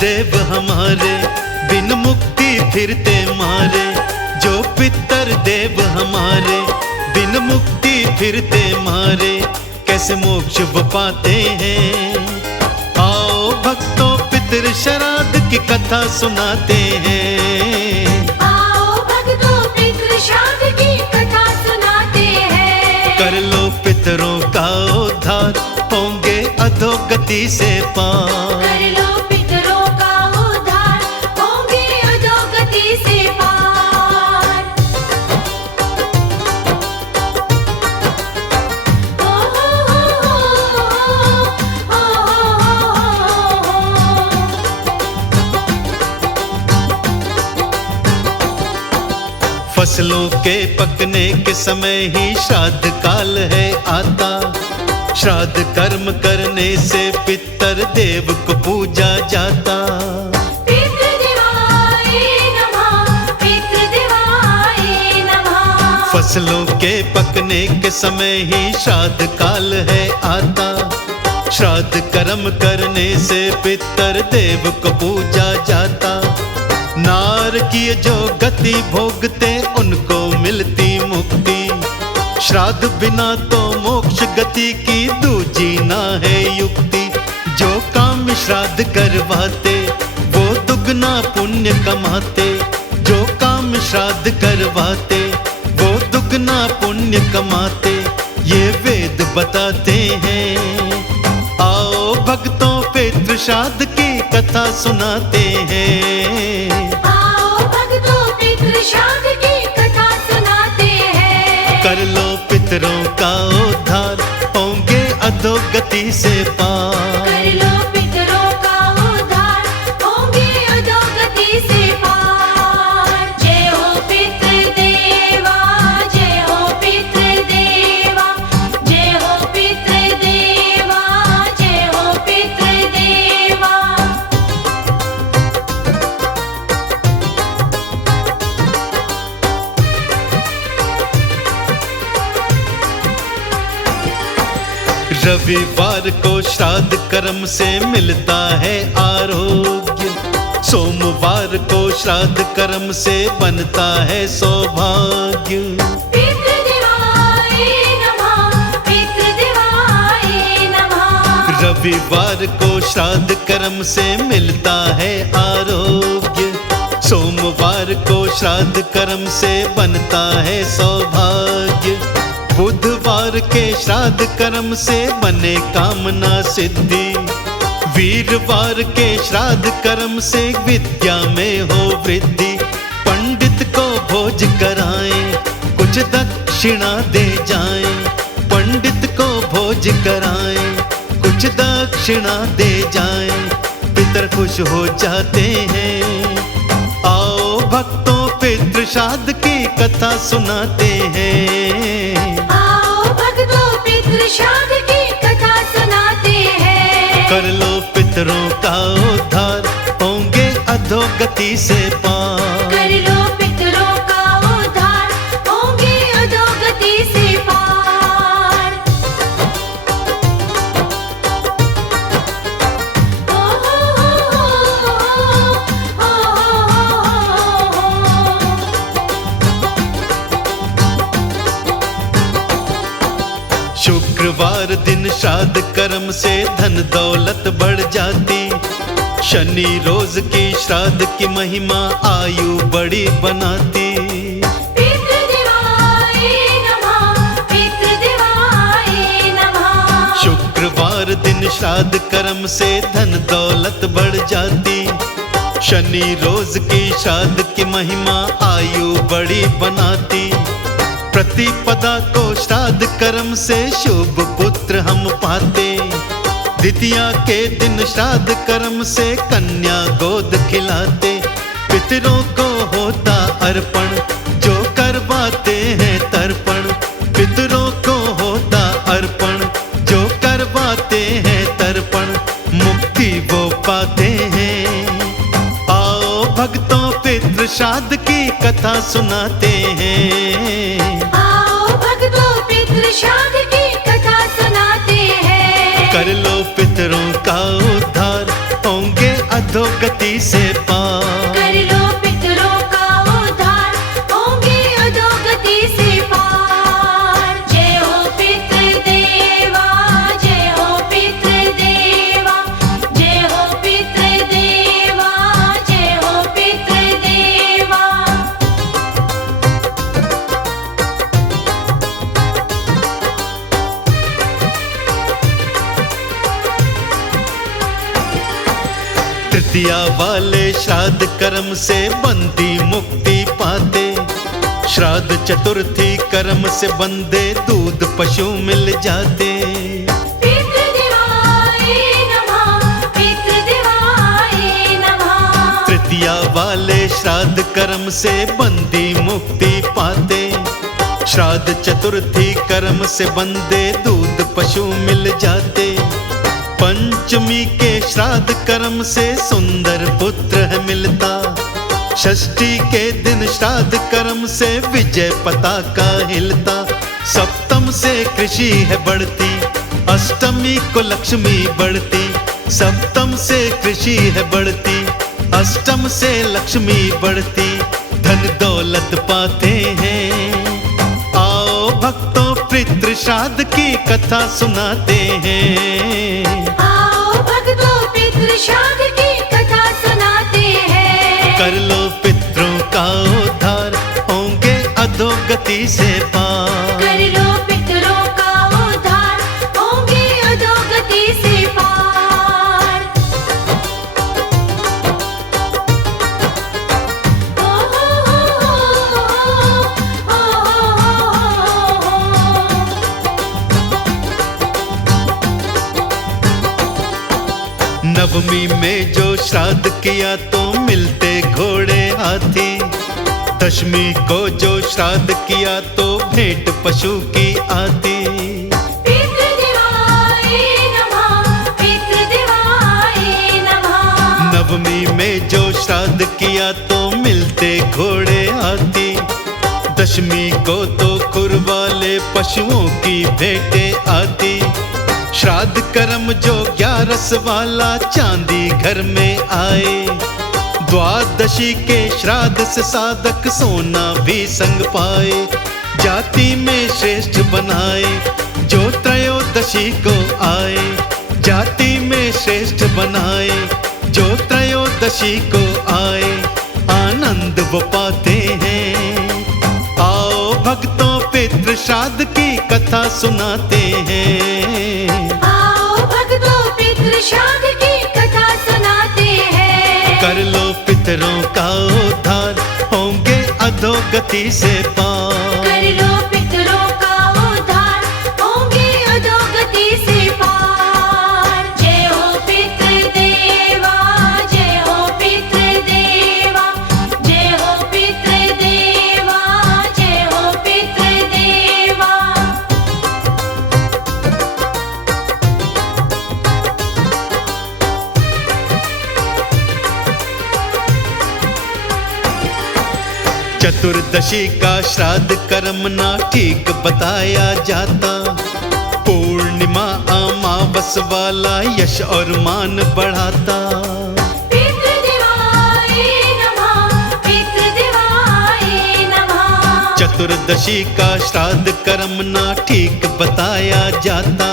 देव हमारे बिन मुक्ति फिरते मारे। जो पितर देव हमारे बिन मुक्ति फिरते मारे, कैसे मोक्ष वो पाते हैं। आओ भक्तों पितर श्राद्ध की कथा सुनाते हैं। आओ भक्तों पितर श्राद्ध की कथा सुनाते हैं। कर लो पितरों का उद्धार, होंगे अधोगति से पार। कर लो पितरों का उद्धार, होंगे अधोगति से पार। ओ फसलों के पकने के समय ही श्राद्ध काल है आता। श्राद्ध कर्म करने से पितर देव को पूजा जाता। पितृदेवाय नमः, पितृदेवाय नमः। फसलों के पकने के समय ही श्राद्ध काल है आता। श्राद्ध कर्म करने से पितर देव को पूजा जाता। नार की जो गति भोगते उनको मिलती मुक्ति। श्राद्ध बिना तो मोक्ष गति की दूजी ना है युक्ति। जो काम श्राद्ध करवाते वो दुगना पुण्य कमाते। जो काम श्राद्ध करवाते वो दुगना पुण्य कमाते, ये वेद बताते हैं। आओ भक्तों पितृ श्राद्ध की कथा सुनाते हैं। आओ भक्तों पितृ श्राद्ध की कथा सुनाते हैं। कर लो पितरों का उद्धार, होंगे अधोगति से पार। कर लो पितरों का उद्धार, होंगे अधोगति से पार। जय हो पितृदेवा, जय हो पितृदेवा, जय हो पितृदेवा, जय हो पितृदेवा। रविवार को श्राद्ध कर्म से मिलता है आरोग्य। सोमवार को श्राद्ध कर्म से बनता है सौभाग्य। पितृदेवाय नमः, पितृदेवाय नमः। रविवार को श्राद्ध कर्म से मिलता है आरोग्य। सोमवार को श्राद्ध कर्म से बनता है सौभाग्य। बुधवार के श्राद्ध कर्म से बने कामना सिद्धि। वीरवार के श्राद्ध कर्म से विद्या में हो वृद्धि। पंडित को भोज कराएं, कुछ दक्षिणा दे जाएं। पंडित को भोज कराएं, कुछ दक्षिणा दे जाएं। पितर खुश हो जाते हैं। आओ भक्तों पितृ श्राद्ध की कथा सुनाते हैं। आओ भक्तों पितृ श्राद्ध की कथा सुनाते हैं। कर लो पितरों का उद्धार, होंगे अधोगति से पार। कर लो पितरों का उद्धार, होंगे अधोगति से पार। शुक्रवार दिन श्राद्ध कर्म से धन दौलत बढ़ जाती। शनि रोज की श्राद्ध की महिमा आयु बड़ी बनाती। पितृदेवाय नमः, पितृदेवाय नमः। शुक्रवार दिन श्राद्ध कर्म से धन दौलत बढ़ जाती। शनि रोज की श्राद्ध की महिमा आयु बड़ी बनाती। प्रतिपदा को श्राद्ध कर्म से शुभ पुत्र हम पाते। द्वितीया के दिन श्राद्ध कर्म से कन्या गोद खिलाते। पितरों को होता अर्पण, जो करवाते हैं तर्पण। पितरों को होता अर्पण, जो करवाते हैं तर्पण। मुक्ति वो पाते हैं। आओ भक्तों पितृ श्राद्ध की कथा सुनाते हैं। आओ भक्तों पितृ श्राद्ध की कथा सुनाते हैं। कर लो पितरों का उद्धार, होंगे अधोगति तृतीया वाले श्राद्ध कर्म से बंदी मुक्ति पाते। श्राद्ध चतुर्थी कर्म से बंदे दूध पशु मिल जाते। पितृदेवाय नमः, पितृदेवाय नमः। तृतीया वाले श्राद्ध कर्म से बंदी मुक्ति पाते। श्राद्ध चतुर्थी कर्म से बंदे दूध पशु मिल जाते। पंचमी के श्राद्ध कर्म से सुंदर पुत्र है मिलता। षष्ठी के दिन श्राद्ध कर्म से विजय पताका हिलता। सप्तम से कृषि है बढ़ती, अष्टमी को लक्ष्मी बढ़ती। सप्तम से कृषि है बढ़ती, अष्टम से लक्ष्मी बढ़ती। धन दौलत पाते हैं। आओ भक्तों पितृ श्राद्ध की कथा सुनाते हैं। आओ भक्तों पितृ श्राद्ध की कथा सुनाते हैं। कर लो पितरों का उद्धार, होंगे अधोगति से पार। कर लो पितरों का उद्धार, होंगे अधोगति से पार। ओ हो हो हो हो। नवमी में जो श्राद्ध किया तो मिलते घोड़े हाथी। दशमी को जो श्राद्ध किया तो भेंट पशु की आती। पितृदेवाय नमः, पितृदेवाय नमः। नवमी में जो श्राद्ध किया तो मिलते घोड़े हाथी। दशमी को तो खुर वाले पशुओं की भेंटे आती। श्राद्ध कर्म जो 11 वाला चांदी घर में आए। द्वादशी के श्राद्ध से साधक सोना भी संग पाए। जाति में श्रेष्ठ बनाए जो त्रयोदशी को आए। जाति में श्रेष्ठ बनाए जो त्रयोदशी को आए। आनंद वो पाते हैं। आओ भक्तों पितृ श्राद्ध की कथा सुनाते हैं। आओ भक्तों पितृ श्राद्ध की कथा सुनाते हैं। कर लो पितरों का उद्धार, होंगे अधोगति से पार। कर लो पितरों का उद्धार, होंगे अधोगति से पार। जय हो पितृदेवा, जय हो पितृदेवा, जय हो पितृदेवा, जय हो पितृदेवा। चतुर्दशी का श्राद्ध कर्म ना ठीक बताया जाता। पूर्णिमा अमावस वाला यश और मान बढ़ाता। पितृदेवाय नमः, पितृदेवाय नमः। चतुर्दशी का श्राद्ध कर्म ना ठीक बताया जाता।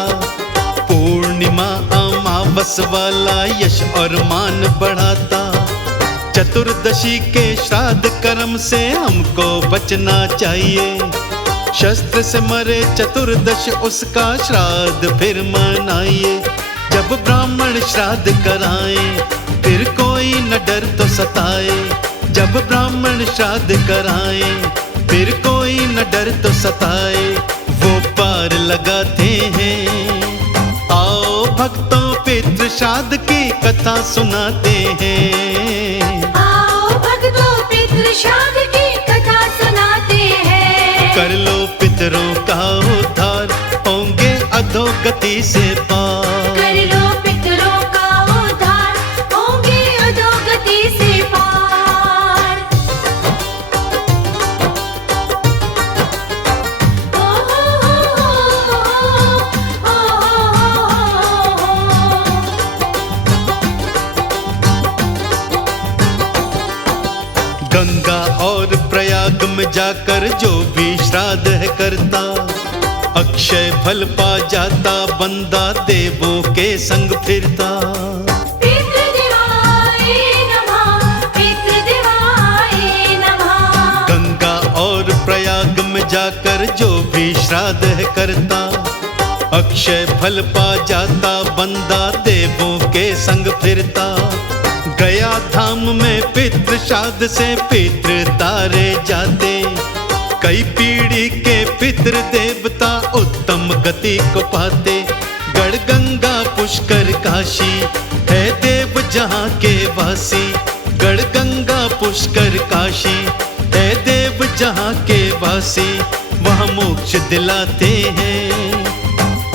पूर्णिमा अमावस वाला यश और मान बढ़ाता। चतुर्दशी के श्राद्ध कर्म से हमको बचना चाहिए। शस्त्र से मरे चतुर्दश उसका श्राद्ध फिर मनाइए। जब ब्राह्मण श्राद्ध कराए फिर कोई न डर तो सताए। जब ब्राह्मण श्राद्ध कराए फिर कोई न डर तो सताए। वो पार लगाते हैं। आओ भक्तों पितृ श्राद्ध की कथा सुनाते हैं। आओ भक्तों पितृ श्राद्ध की कथा सुनाते हैं। कर लो पितरों का उद्धार, होंगे अधोगति से पार। कर लो पितरों का उद्धार, होंगे अधोगति से पार। ओ हो हो। गंगा और प्रयाग में जाकर जो भी श्राद्ध है करता। अक्षय फल पा जाता बंदा देवों के संग फिरता। पितृदेवाय नमः, पितृदेवाय नमः। गंगा और प्रयाग में जाकर जो भी श्राद्ध है करता। अक्षय फल पा जाता बंदा देवों के संग फिरता। गया धाम में पितृ श्राद्ध से पितृ तारे जाते। कई पीढ़ी के पितृ देवता उत्तम गति को पाते। गढ़ गंगा पुष्कर काशी है देव जहाँ के वासी। गढ़ गंगा पुष्कर काशी है देव जहाँ के वासी। वहाँ मोक्ष दिलाते हैं।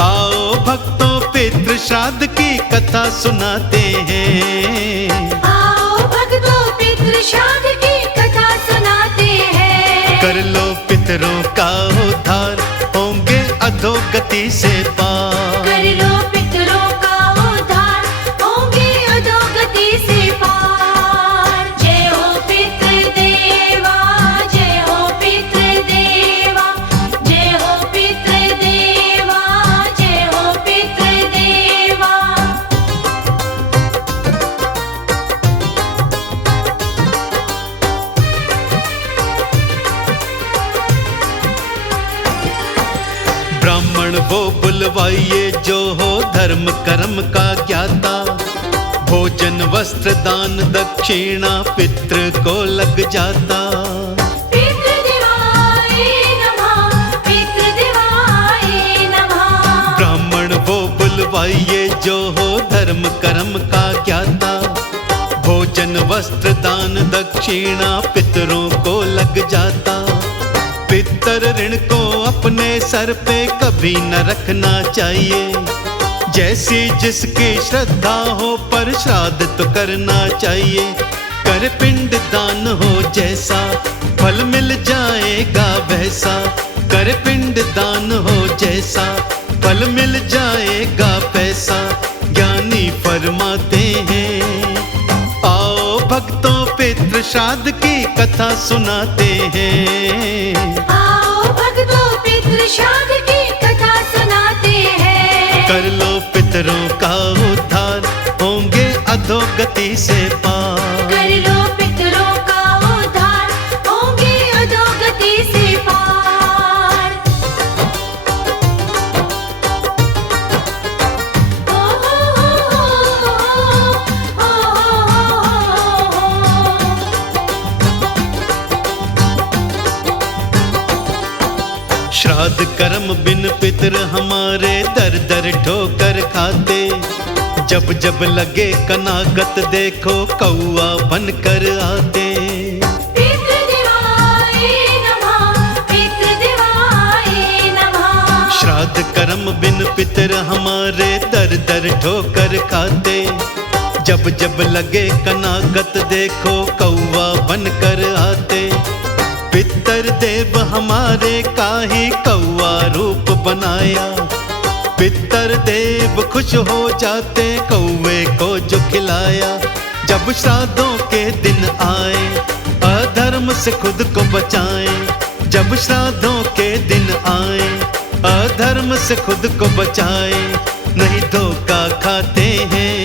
आओ भक्तों पितृ श्राद्ध की कथा सुनाते हैं। आओ भक्तों पितृ श्राद्ध की कथा सुनाते हैं। कर लो पितरों का उद्धार, होंगे अधोगति से पार। कर लो पितरों का उद्धार, होंगे अधोगति से पार। जय हो पितृदेवा, जय हो पितृदेवा, जय हो पितृदेवा, जय हो पितृदेवा। ब्राह्मण वो बुलवाइए जो हो धर्म कर्म का ज्ञाता। भोजन वस्त्र दान दक्षिणा पितृ को लग जाता। पितृदेवाय नमः, पितृदेवाय नमः। ब्राह्मण वो बुलवाइए जो हो धर्म कर्म का ज्ञाता। भोजन वस्त्र दान दक्षिणा पितरों को लग जाता। पितर ऋण को अपने सर पे कभी न रखना चाहिए। जैसी जिसकी श्रद्धा हो पर श्राद्ध तो करना चाहिए। कर पिंड दान हो जैसा फल मिल जाएगा वैसा। कर पिंड दान हो जैसा फल मिल जाएगा पैसा। ज्ञानी फरमाते हैं। आओ भक्तों पितृ श्राद्ध की कथा सुनाते हैं। आओ भक्तों पितृ श्राद्ध की कथा सुनाते हैं। कर लो पितरों का उद्धार, होंगे अधोगति से पार। कर लो पितरों का उद्धार, होंगे अधोगति से पार। ओ हो हो श्राद्ध कर्म बिन पितर हमारे दर दर ठोकर खाते। जब जब लगे कनागत देखो कौआ बनकर आते। पितृदेवाय नमः, पितृदेवाय नमः। श्राद्ध कर्म बिन पितर हमारे दर दर ठोकर खाते। जब जब लगे कनागत देखो कौआ बनकर आते। पितर देव हमारे का ही कौआ रूप बनाया। पितर देव खुश हो जाते कौवे को जो खिलाया। जब श्राद्धों के दिन आए अधर्म से खुद को बचाएं। जब श्राद्धों के दिन आए अधर्म से खुद को बचाएं। नहीं धोखा खाते हैं।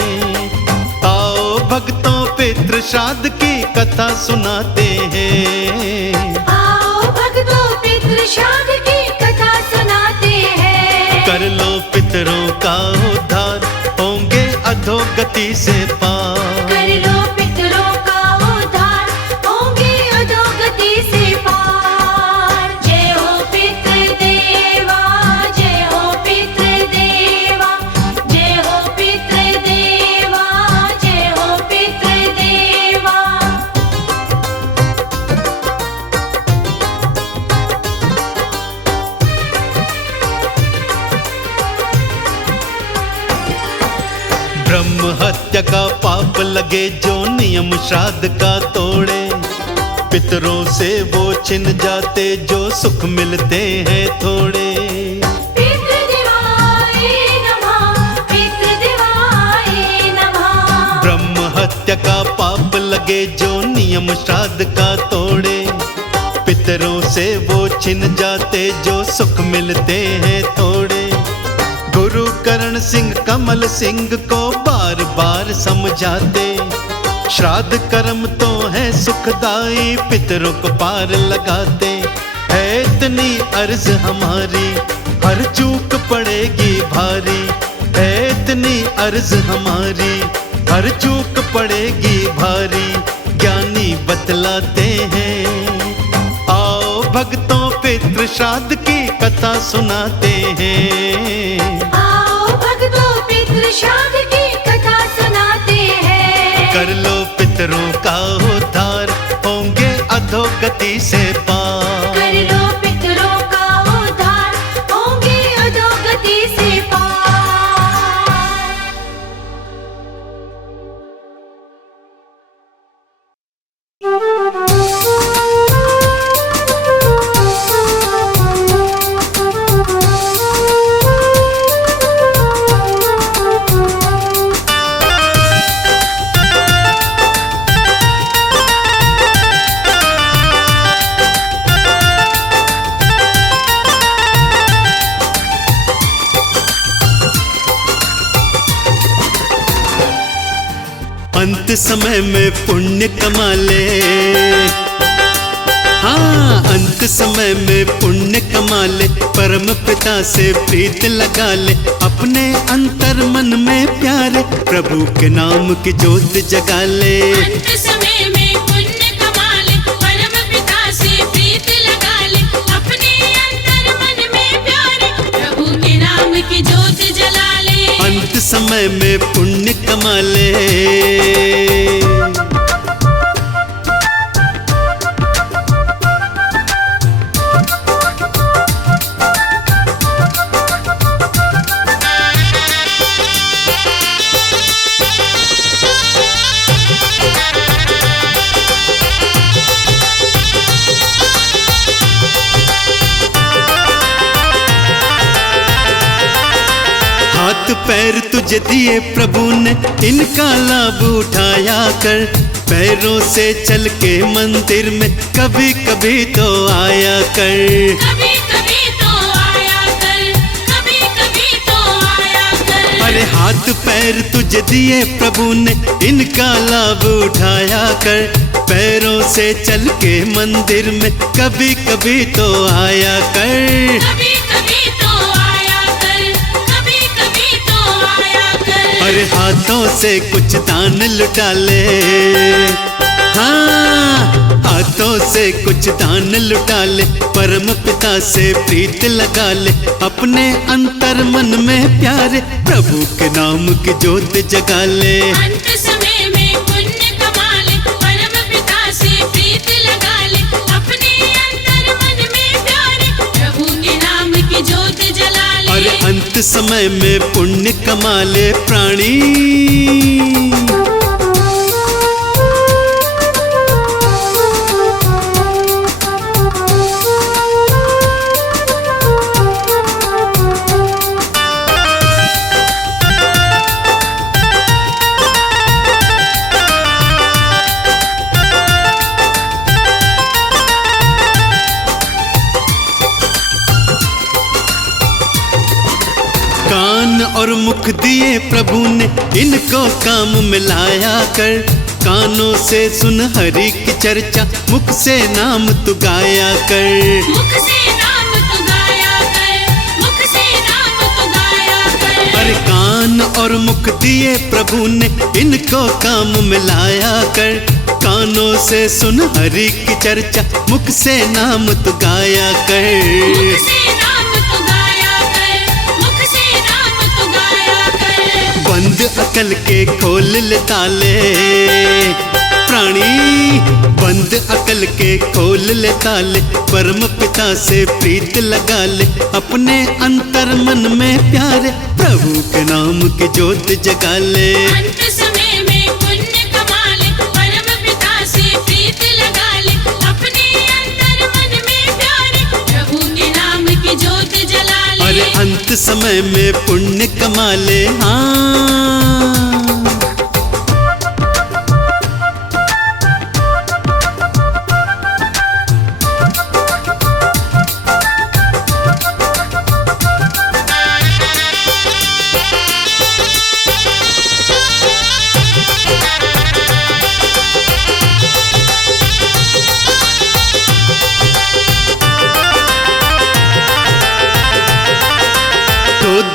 आओ भक्तों पितृ श्राद्ध की कथा सुनाते हैं। आओ भक्तों पितृ श्राद्ध की कथा सुनाते हैं। कर लो पितरों का उद्धार, होंगे अधोगति से पार। कर लो पितरों का उद्धार, होंगे अधोगति से पार। जय हो पितृदेवा, जय हो पितृदेवा, जय हो पितृदेवा, जय हो पितृदेवा। ब्रह्म हत्या का पाप लगे जो नियम श्राद्ध का तोड़े। पितरों से वो छिन जाते जो सुख मिलते हैं थोड़े। पितृदेवाय नमः, पितृदेवाय नमः। ब्रह्म हत्या का पाप लगे जो नियम श्राद्ध का तोड़े। पितरों से वो छिन जाते जो सुख मिलते हैं थोड़े। गुरु करण सिंह कमल सिंह को बार बार समझाते। श्राद्ध कर्म तो है सुखदाई, पितरों को पार लगाते। है इतनी अर्ज हमारी, हर चूक पड़ेगी भारी। है इतनी अर्ज हमारी, हर चूक पड़ेगी भारी, ज्ञानी बतलाते हैं। आओ भक्तों पितृ श्राद्ध की कथा सुनाते हैं। आओ भक्तों पितृ श्राद्ध की कथा सुनाते हैं। कर लो पितरों का उद्धार, होंगे अधोगति से पार। कर लो पितरों का उद्धार, होंगे अधोगति से पार। अंत समय में पुण्य कमा ले, हाँ अंत समय में पुण्य कमा ले, परम पिता से प्रीत लगा ले। अपने अंतर मन में प्यारे प्रभु के नाम की ज्योत जगा ले। अंत समय में पुण्य कमा ले, परम पिता से प्रीत लगा ले। अपने अंतर मन में प्यारे प्रभु के नाम की ज्योत जला ले। अंत समय में पुण्य कमा ले। हाथ पैर तुझे दिए प्रभु ने, इनका लाभ उठाया कर। पैरों से चल के मंदिर में कभी कभी तो आया कर। कभी कभी तो आया कर, कभी कभी तो आया कर। अरे हाथ पैर तुझे दिए प्रभु ने, इनका लाभ उठाया कर। पैरों से चल के मंदिर में कभी कभी तो आया कर। कभी कभी तो आया कर, कभी कभी तो आया कर। अरे हाथों से कुछ दान लुटा ले, हाँ हाथों से कुछ दान लुटा ले। परम पिता से प्रीत लगा ले। अपने अंतर मन में प्यारे प्रभु के नाम की ज्योत जगा ले। अंत समय में पुण्य कमा ले, परम पिता से प्रीत लगा ले। अपने अंतर मन में प्यारे प्रभु के नाम की ज्योत जला ले। अरे अंत समय में पुण्य कमा ले प्राणी। कान और मुख दिए प्रभु ने, इनको काम में लाया कर। कानों से सुन हरि की चर्चा, मुख से नाम तू गाया कर। मुख से नाम तू गाया कर, मुख से नाम तू गाया कर। अरे कान और मुख दिए प्रभु ने, इनको काम में लाया कर। कानों से सुन हरि की चर्चा, मुख से नाम तू गाया कर। मुख से नाम तू गाया कर, मुख से नाम तू गाया कर। बंद अकल के खोल ले ताले प्राणी, बंद अकल के खोल ले ताले। परम पिता से प्रीत लगा ले। अपने अंतर मन में प्यारे प्रभु के नाम की ज्योत जगा ले। अंत समय में पुण्य कमा ले, परम पिता से प्रीत लगा ले। अपने अंतर मन में प्यारे प्रभु के नाम की ज्योत जला ले। अरे अंत समय में पुण्य कमा ले, हाँ।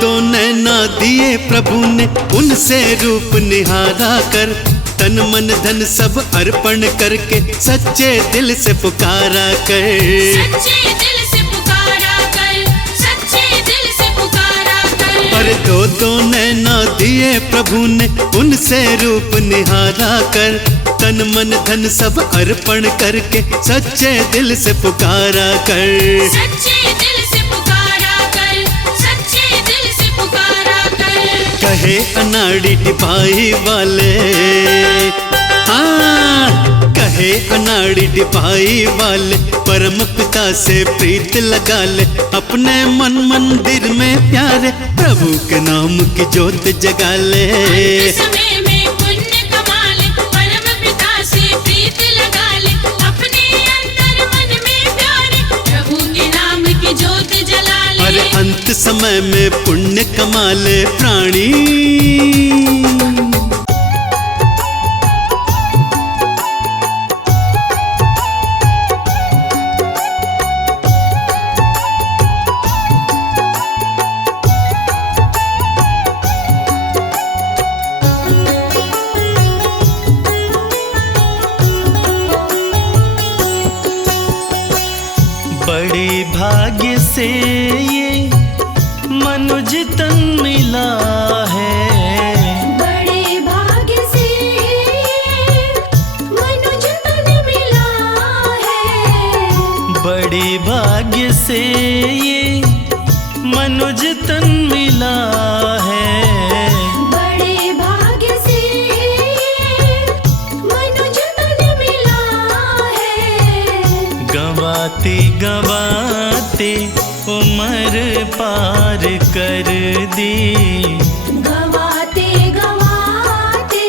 दो नैना दिए प्रभु ने उनसे रूप निहारा कर, तन मन धन सब अर्पण करके सच्चे दिल से पुकारा कर। सच्चे दिल से पुकारा कर, सच्चे दिल से पुकारा कर। अरे दो दो नैना दिए प्रभु ने उनसे रूप निहारा कर, तन मन धन सब अर्पण करके सच्चे दिल से पुकारा कर। सच्चे दिल से पुकारा कर, सच्चे दिल से पुकारा कर। कहे अनाड़ी डिपाई वाले, हाँ कहे अनाड़ी डिपाई वाले, परम पिता से प्रीत लगा ले, अपने मन मंदिर में प्यारे प्रभु के नाम की ज्योत जगा ले। अंत समय में पुण्य कमा ले, परम पिता से प्रीत लगा ले, अपने अंतर मन में प्यारे प्रभु के नाम की ज्योत जला ले। अरे अंत समय में पुण्य कमा ले प्राणी। बड़े भाग्य से ये मनुज तन मिला है, बड़े भाग्य से मनुज तन मिला है। बड़े भाग्य से ये मनुज तन मिला है, बड़े भाग्य से मनुज तन मिला है। गंवाते गंवाते उम्र पार कर दी, गवाते गवाते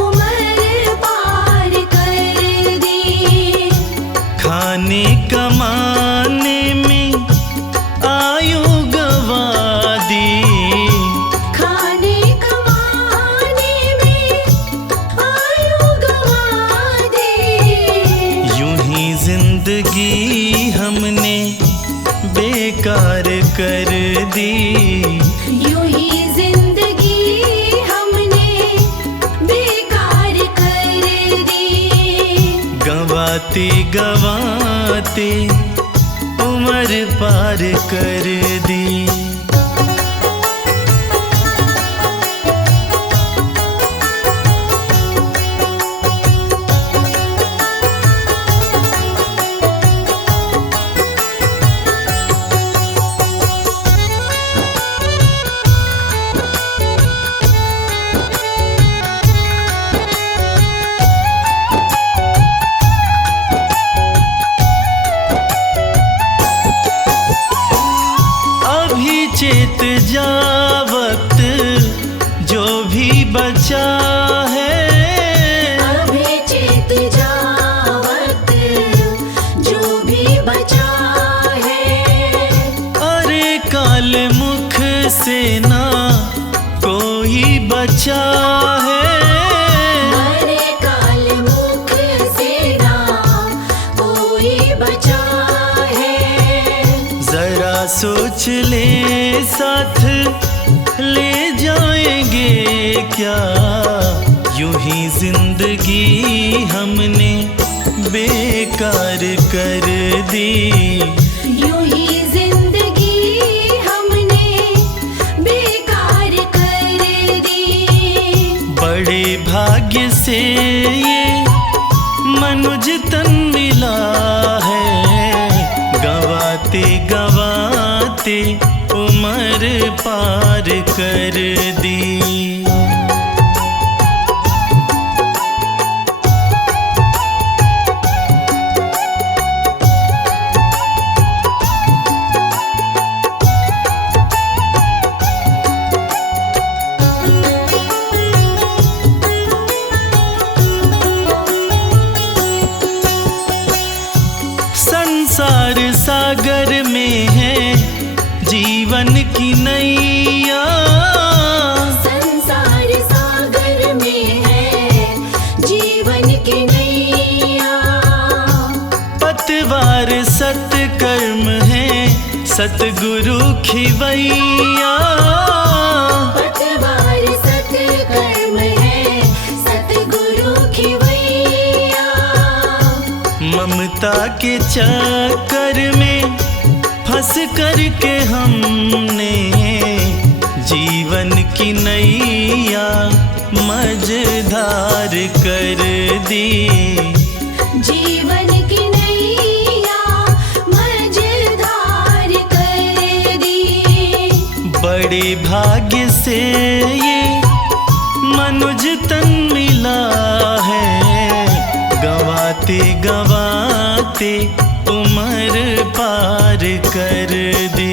उम्र पार कर दी। खाने कमाने में आयु गवा दी, खाने कमाने में आयु गवा दी। यूं ही जिंदगी हमने बेकार कर दी, यूं ही जिंदगी हमने बेकार कर दी। गंवाते गंवाते उम्र पार कर दी। चेत जावत जो भी बचा है, अभी चेत जावत जो भी बचा है। अरे काल मुख से ना कोई बचा है, अरे काल मुख से ना कोई बचा है। जरा सोच ले साथ ले जाएंगे क्या, यूं ही जिंदगी हमने बेकार कर दी, यूं ही जिंदगी हमने बेकार कर दी। बड़े भाग्य से ये मनुज तन मिला है, गंवाते गंवाते उम्र पार कर दी। संसार सागर में है जीवन की नैया, संसार सागर में है जीवन की नैया। पतवार सत्कर्म है सतगुरु खिवैया। पतवार सत्कर्म है सतगुरु खिवैया। ममता के चक्कर में फंस करके हमने जीवन की नैया मझधार कर दी। जीवन की नैया मझधार कर दी। बड़े भाग्य से ये मनुज तन मिला है, गवाते गवाते उम्र पार कर दी।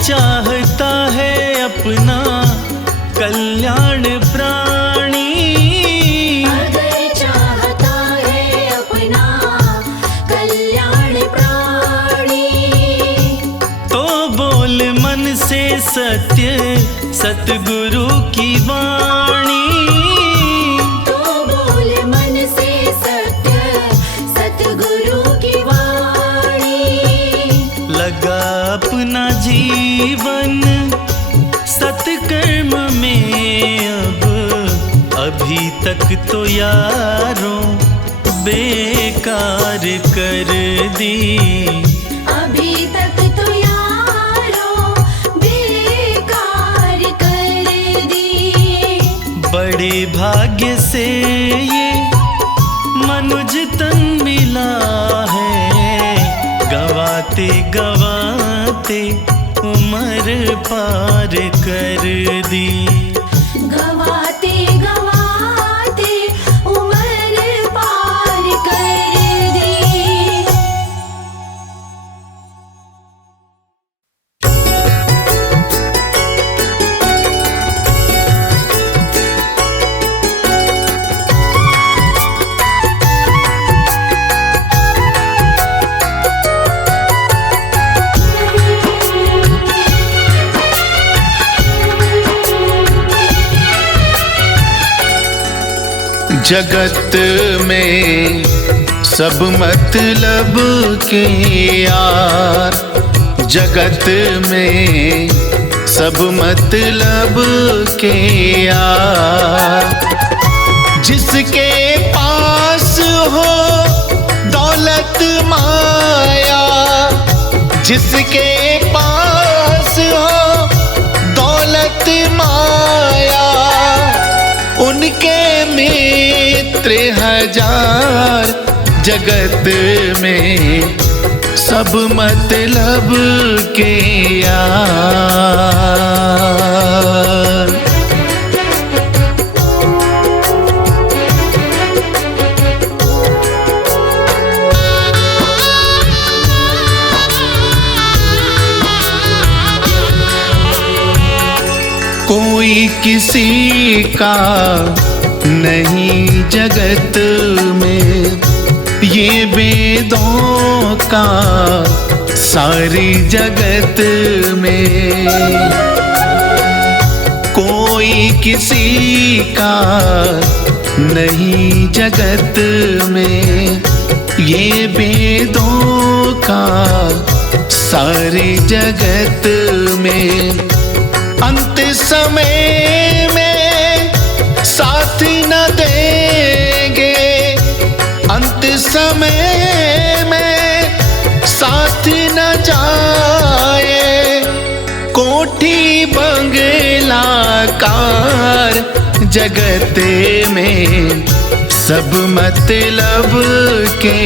चाहता है अपना कल्याण प्राणी, अगर चाहता है अपना कल्याण प्राणी, तो बोल मन से सत्य सतगुरु की वाणी। तो बोल मन से सत्य सतगुरु की वाणी। लगा अपना जीवन सत्कर्म में अब, अभी तक तो यारों बेकार कर दी। अभी तक तो यारों बेकार कर दी। बड़े भाग्य से ये मनुज तन मिला है, गवाते गवाते उम्र पार कर दी। गवाते गवाते उम्र पार कर दी। जगत में सब मतलब के यार, जगत में सब मतलब के यार। जिसके पास हो दौलत माया, जिसके पास हो दौलत माया, उनके मित्र हजार। जगत में सब मतलब के यार। कोई किसी का नहीं जगत में, ये वेदों का सारी जगत में। कोई किसी का नहीं जगत में, ये वेदों का सारी जगत में। अंत समय में साथ न देंगे, अंत समय में साथ न जाए। कोठी बंगला कार, जगत में सब मतलब के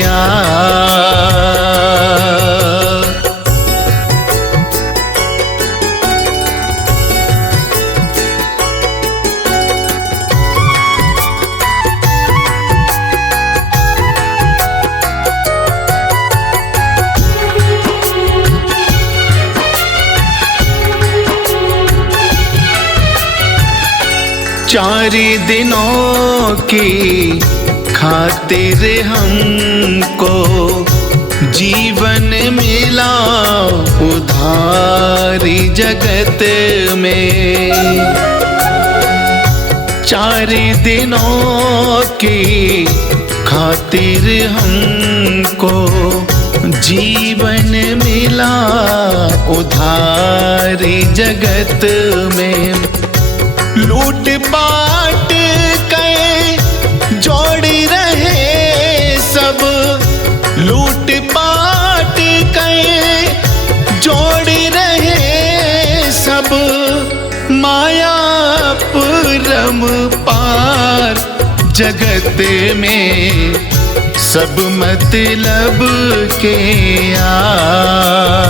यार। 4 दिनों की खातिर हमको जीवन मिला उधारी जगत में। 4 दिनों की खातिर हमको जीवन मिला उधारी जगत में। लूट पाट के जोड़ रहे सब, लूट पाट के जोड़ रहे सब, माया परम पार जगत में सब मतलब के यार।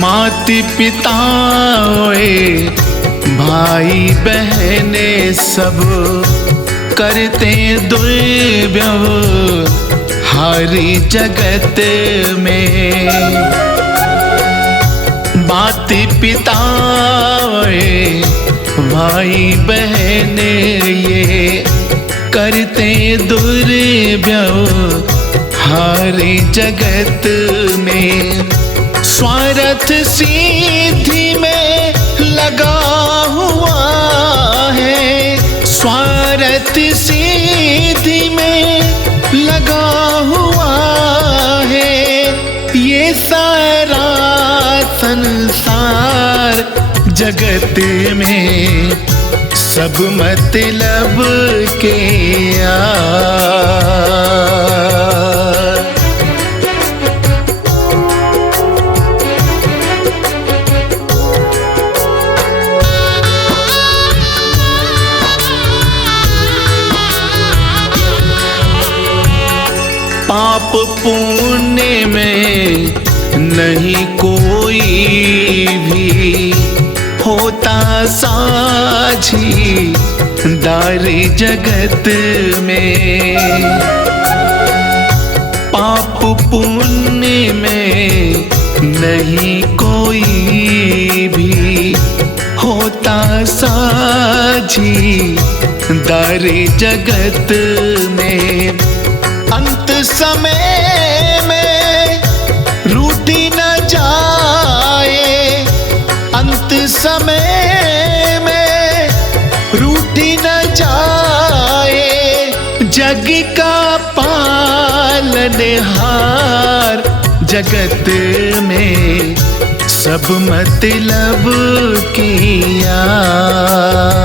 माता पिता भाई बहने सब करते दुर्व्यवहारी जगत में। माता पिता भाई बहने ये करते दुर्व्यवहारी जगत में। स्वार्थ सिद्धि में लगा हुआ है, स्वार्थ सिद्धि में लगा हुआ है, ये सारा संसार जगत में सब मतलब के यार। पाप पुण्य में नहीं कोई भी होता साझी दारी जगत में। पाप पुण्य में नहीं कोई भी होता साझी दारी जगत में। अंत समय में रूठी न जाए, अंत समय में रूठी न जाए, जग का पालनहार जगत में सब मतलब की यार।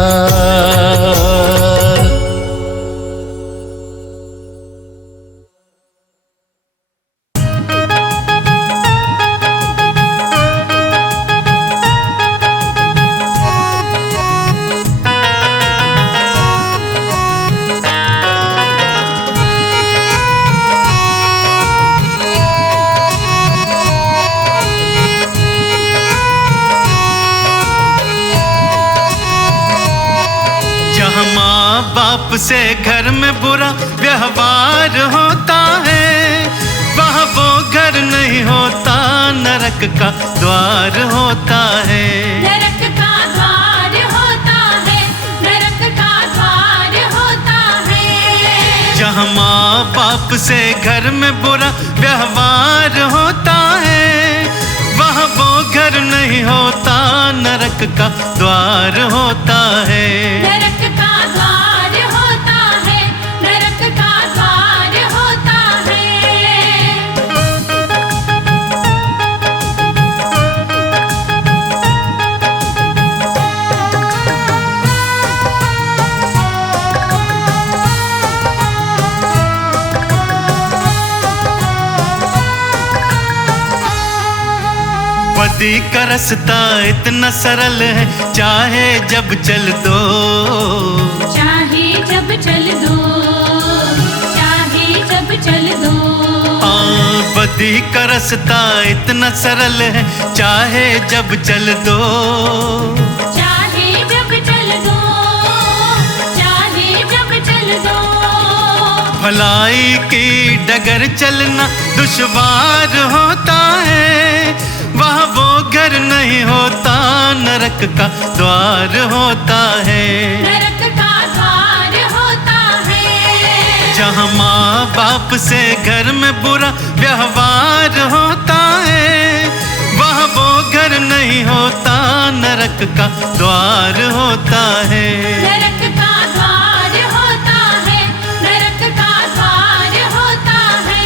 बाप से घर में बुरा व्यवहार होता है, वहाँ वो घर नहीं होता, नरक का द्वार होता है। नरक का द्वार होता है, नरक का द्वार होता है। जहाँ माँ बाप से घर में बुरा व्यवहार होता है, वहाँ वो घर नहीं होता, नरक का द्वार होता है। नरक का द्वार होता है, नरक का द्वार होता है। बदी का रास्ता इतना सरल है, चाहे जब चल दो, चाहे जब चल दो, चाहे जब चल दो। बदी का रास्ता इतना सरल है, चाहे जब चल दो, चाहे जब चल दो। भलाई की डगर चलना दुश्वार होता है, वहाँ वो घर नहीं होता, नरक का द्वार होता है। नरक का द्वार होता है। जहाँ माँ बाप से घर में बुरा व्यवहार होता है, वहाँ वो घर नहीं होता, नरक का द्वार होता है। नरक का द्वार होता है, नरक का द्वार होता है।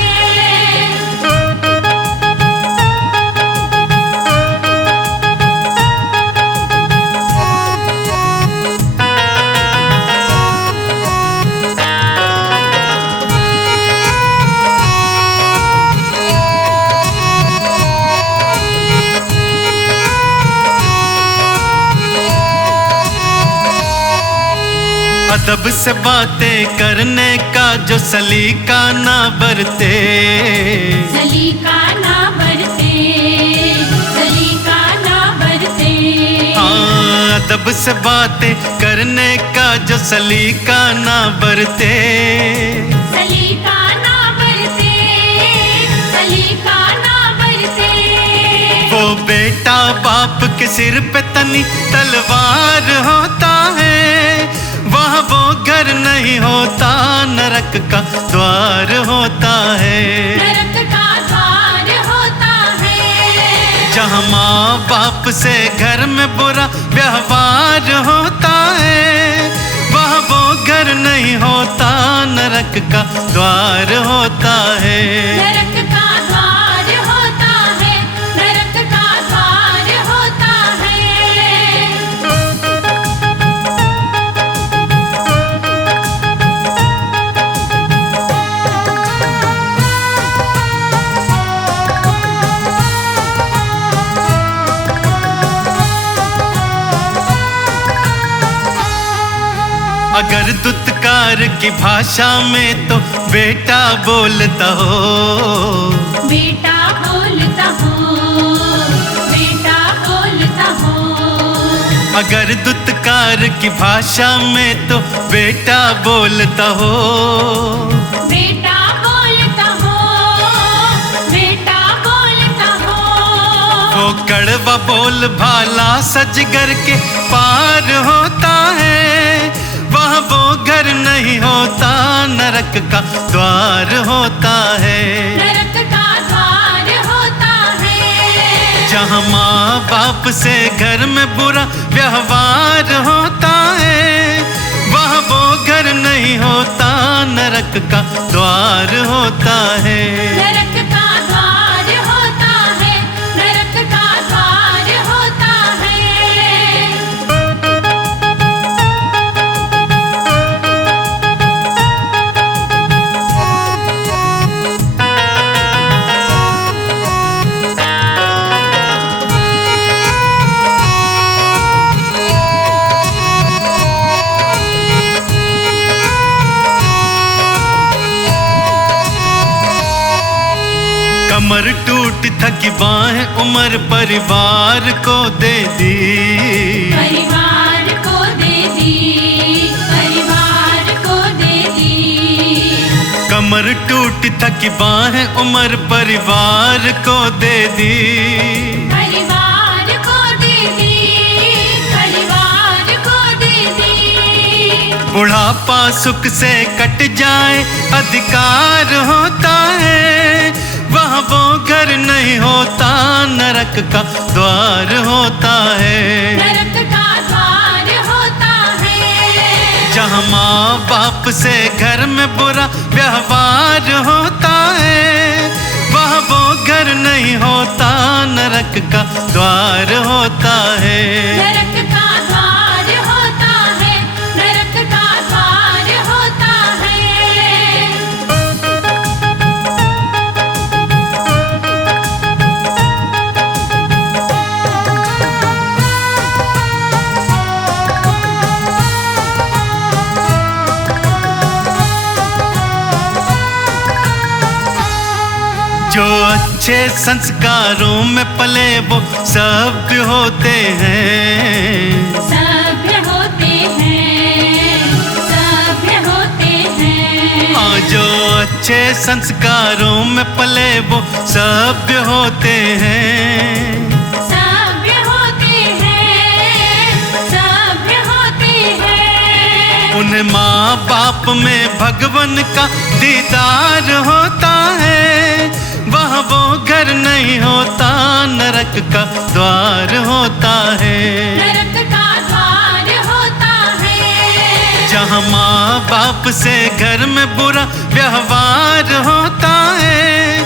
अदब से बातें करने का जो सलीका ना बरते, सलीका ना बरते, सलीका ना बरते। हाँ, अदब से बातें करने का जो सलीका ना बरते, सलीका ना बरते, सलीका ना बरते। वो बेटा बाप के सिर पे तनी तलवार होता है, वहाँ वो घर नहीं होता, नरक का द्वार होता है। नरक का द्वार होता है। जहाँ माँ बाप से घर में बुरा व्यवहार होता है, वहाँ वो घर नहीं होता, नरक का द्वार होता है। नरक का द्वार होता है, नरक का द्वार होता है। अगर दुत्कार की भाषा में तो बेटा बोलता हो, बेटा बोलता हो, बेटा बोलता हो। अगर दुत्कार की भाषा में तो बेटा बोलता हो, बेटा बोलता हो, बेटा बोलता हो। वो कड़वा बोल भाला सजगर के पार होता है, वहाँ वो घर नहीं होता, नरक का द्वार होता है। नरक का द्वार होता है। जहाँ माँ बाप से घर में बुरा व्यवहार होता है, वहाँ वो घर नहीं होता, नरक का द्वार होता है। नरक का द्वार होता है, नरक का द्वार होता है। कमर टूट थकी बाहें उम्र परिवार को दे दी, परिवार को दे दी, परिवार को दे दी। कमर टूट थकी बाहें उम्र परिवार को दे दी, परिवार को दे दी, परिवार को दे दी। बुढ़ापा सुख से कट जाए अधिकार होता है, वहाँ वो घर नहीं होता, नरक का द्वार होता है। नरक का द्वार होता है। जहाँ माँ बाप से घर में बुरा व्यवहार होता है, वहाँ वो घर नहीं होता, नरक का द्वार होता है। नरक का द्वार होता है, नरक का द्वार होता है। जो अच्छे संस्कारों में पले वो सभ्य होते हैं, सभ्य होते हैं, सभ्य होते हैं। जो अच्छे संस्कारों में पले वो सभ्य होते हैं, सभ्य होते हैं, सभ्य होते हैं। उन्हें माँ बाप में भगवन का दीदार होता है, वहाँ वो घर नहीं होता, नरक का द्वार होता है, नरक का द्वार होता है। जहाँ माँ बाप से घर में बुरा व्यवहार होता है,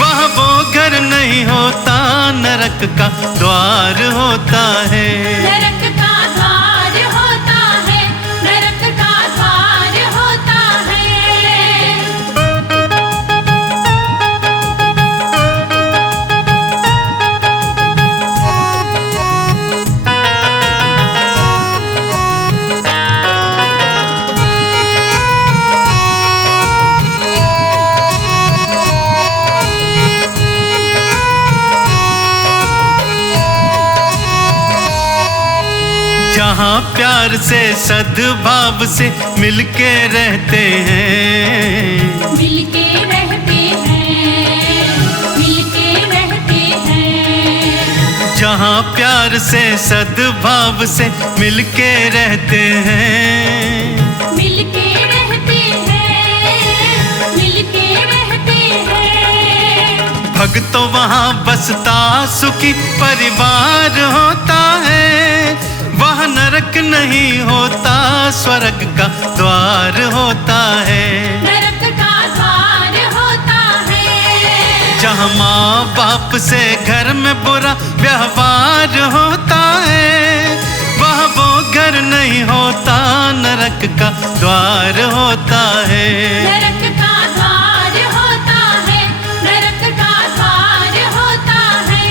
वहाँ वो घर नहीं होता, नरक का द्वार होता है, नरक का द्वार होता है, नरक का द्वार होता है। जहाँ प्यार से सद्भाव से मिलके रहते हैं, मिलके रहते हैं, मिलके रहते हैं। जहाँ प्यार से सद्भाव से मिलके रहते हैं, मिलके रहते हैं, मिलके रहते हैं। भक्तों वहाँ बसता सुखी परिवार होता है, वहाँ नरक नहीं होता, स्वर्ग का द्वार होता है, नरक का द्वार होता है। जहाँ माँ बाप से घर में बुरा व्यवहार होता है, वहाँ वो घर नहीं होता, नरक का द्वार होता है, नरक का द्वार होता है, नरक का द्वार होता है।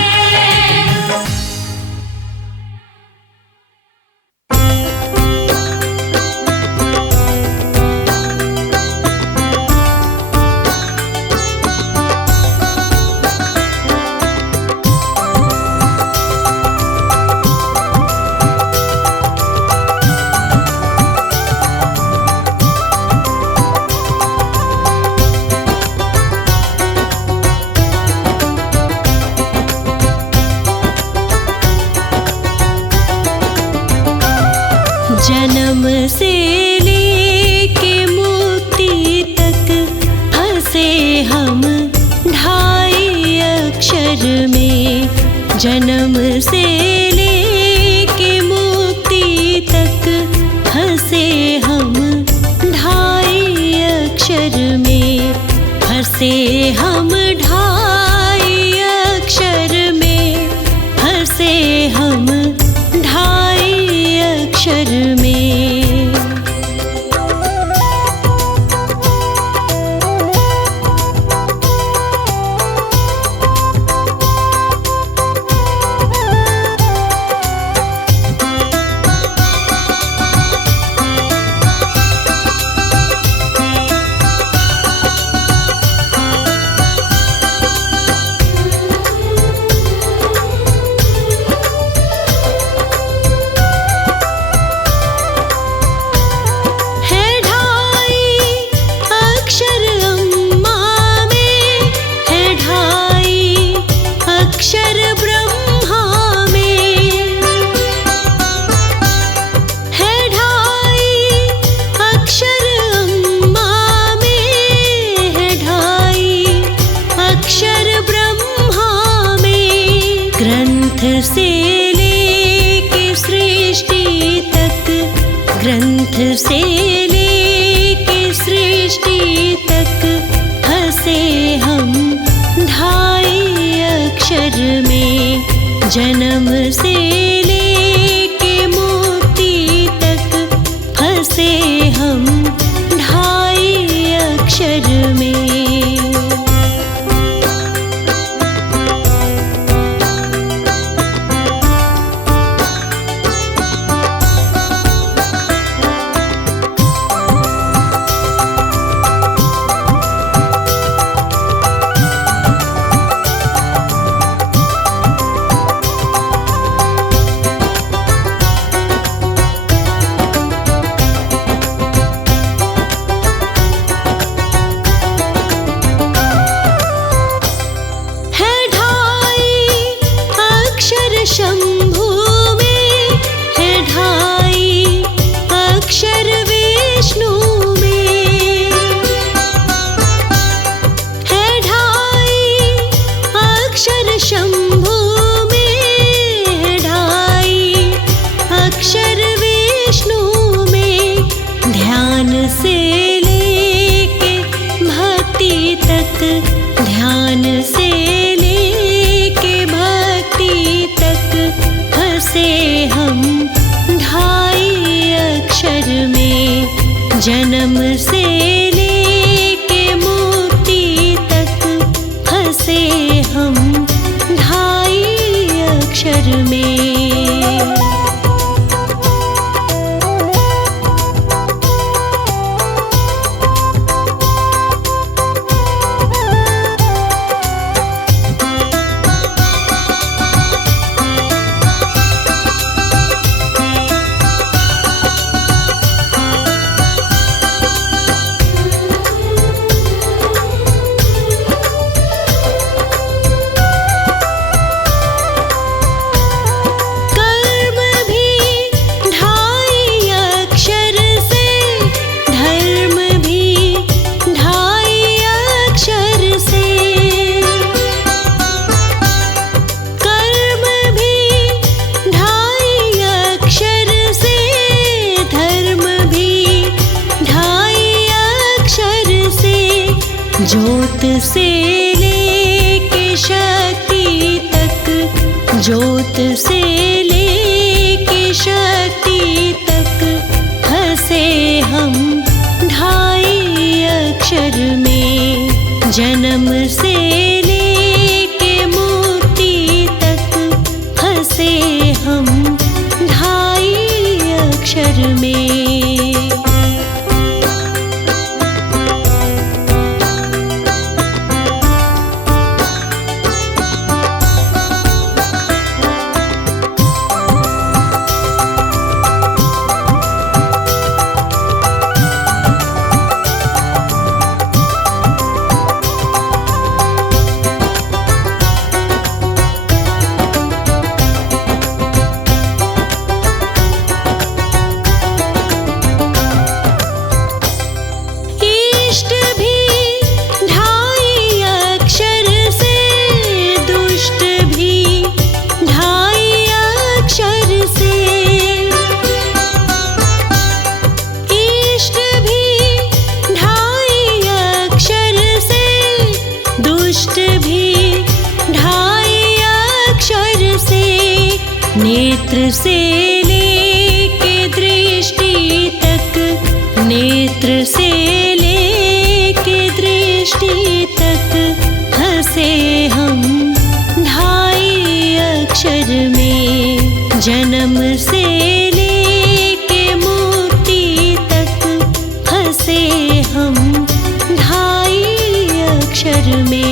जन्म से लेके मुक्ति तक फंसे हम ढाई अक्षर में। जन्म से लेके मुक्ति तक फंसे हम ढाई अक्षर में, फंसे हम ढाई अक्षर में, फंसे हम ढाई अक्षर में। से लेके सृष्टि तक, ग्रंथ से लेके सृष्टि तक फंसे हम ढाई अक्षर में। जन्म से लेके मुक्ति तक फंसे हम ढाई अक्षर में। जन्म से लेके मुक्ति तक फंसे हम ढाई अक्षर में। ज्योत से लेके शक्ति तक, ज्योत से लेके शक्ति तक फंसे हम ढाई अक्षर में। जन्म से लेके मुक्ति तक फंसे हम ढाई अक्षर में। नेत्र से लेके दृष्टि तक, नेत्र से लेके दृष्टि तक फंसे हम ढाई अक्षर में। जन्म से लेके मुक्ति तक फंसे हम ढाई अक्षर में।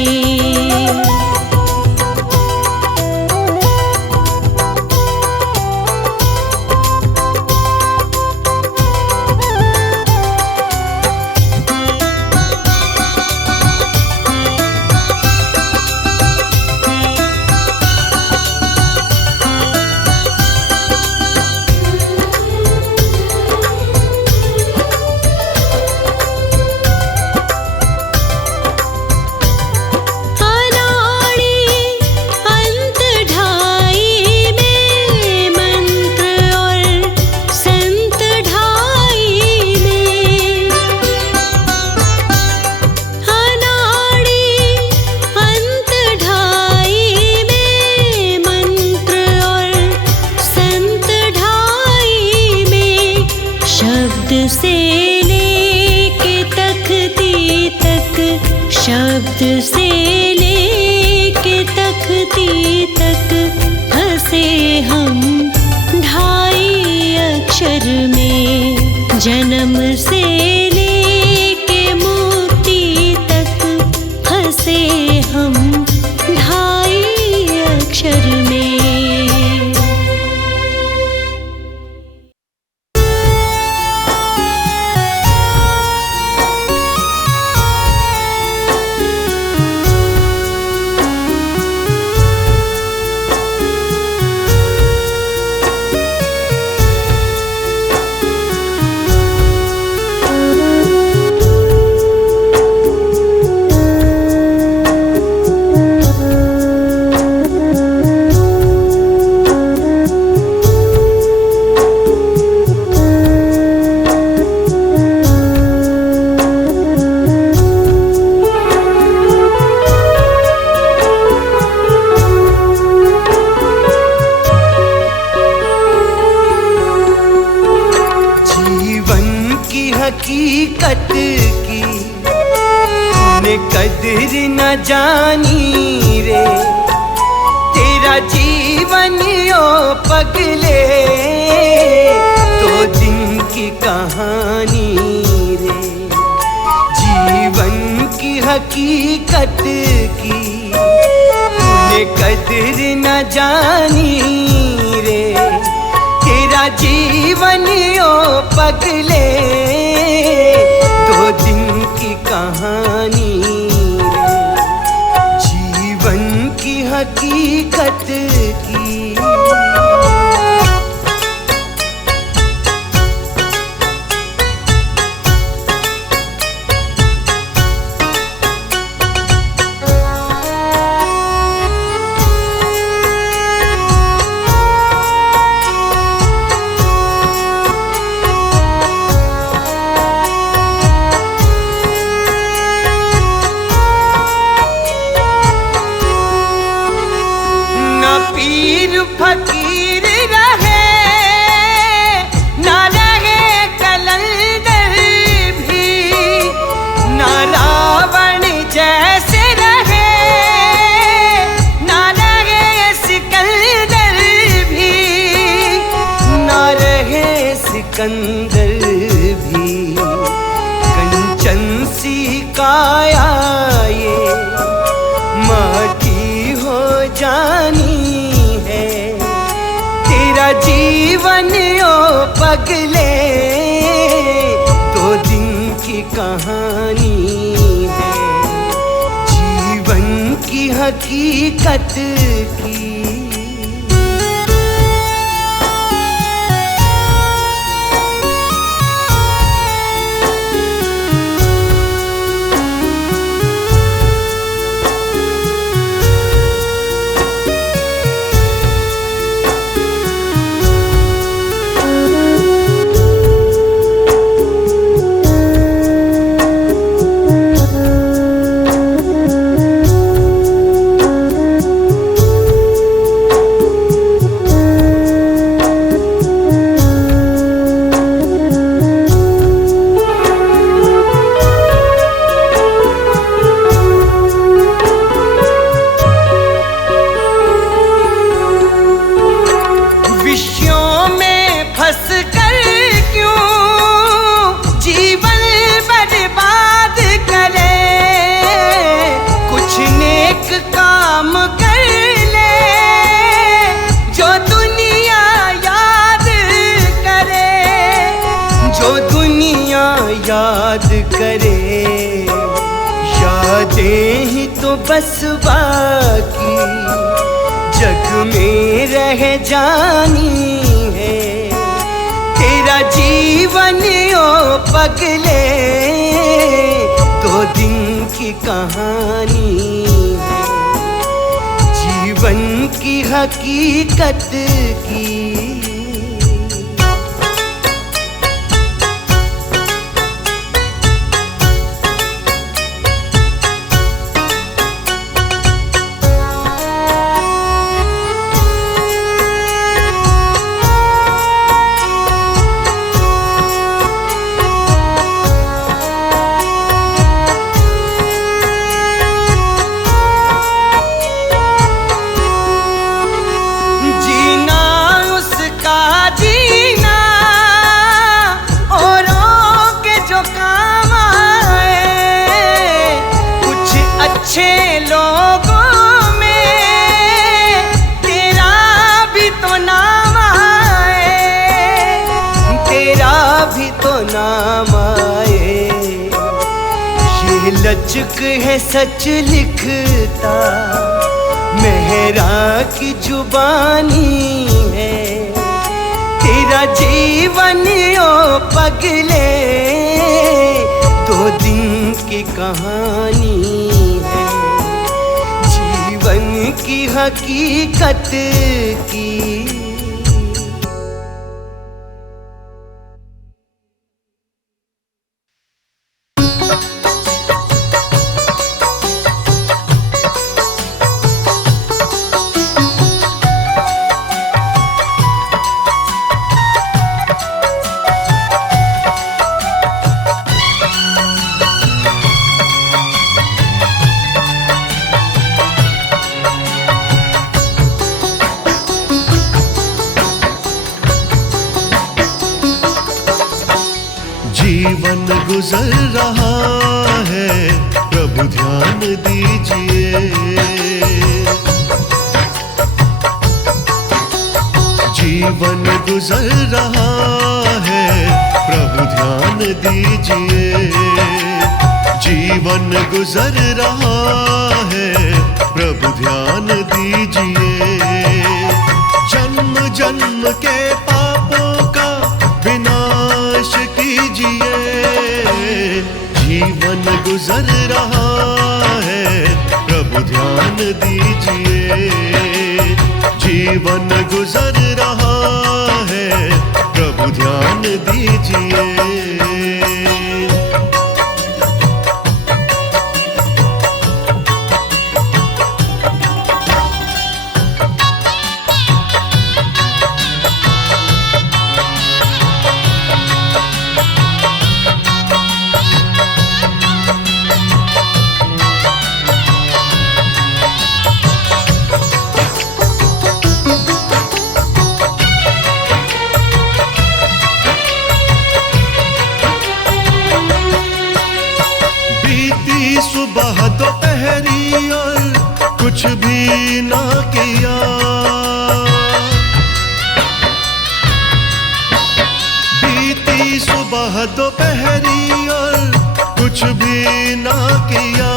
से लेके तख्ती तक, शब्द से लेके तख्ती तक फंसे हम ढाई अक्षर में। जन्म से लेके मुक्ति तक फंसे हम ढाई अक्षर में। कदर न जानी रे, तेरा जीवन ओ पगले तो दिन की कहानी रे। जीवन की हकीकत की तूने कदर न जानी रे, तेरा जीवन ओ पगले दो दिन की कहानी रे। जीवन की हकीकत की पीर फकीर रहे ना रहे कलंदर भी, ना रावण जैसे रहे ना रहे सिकंदर भी, ना रहे सिकंदर भी। कंचन सी काया ये माटी हो जानी, तेरा जीवन ओ पगले दो दिन की कहानी है। जीवन की हकीकत की काम कर ले जो दुनिया याद करे, जो दुनिया याद करे। यादें ही तो बस बाकी जग में रह जानी है, तेरा जीवन ओ पगले दो दिन की कहानी, जीवन की हकीकत की। अच्छे लोगों में तेरा भी तो नाम आए, तेरा भी तो नाम आए। ये लचक है सच लिखता मेहरा की जुबानी है, तेरा जीवन ओ पगले दो दिन की कहानी है, जीवन की हकीकत की। जीवन गुजर रहा है, प्रभु ध्यान दीजिए। जीवन गुजर रहा है, प्रभु ध्यान दीजिए। जीवन गुजर रहा है, प्रभु ध्यान दीजिए। जन्म जन्म के पापों का विनाश कीजिए। जीवन गुजर रहा है, प्रभु ध्यान दीजिए। जीवन गुजर रहा है, प्रभु ध्यान दीजिए। सुबह दोपहरी और कुछ भी ना किया। बीती सुबह दोपहरी और कुछ भी ना किया।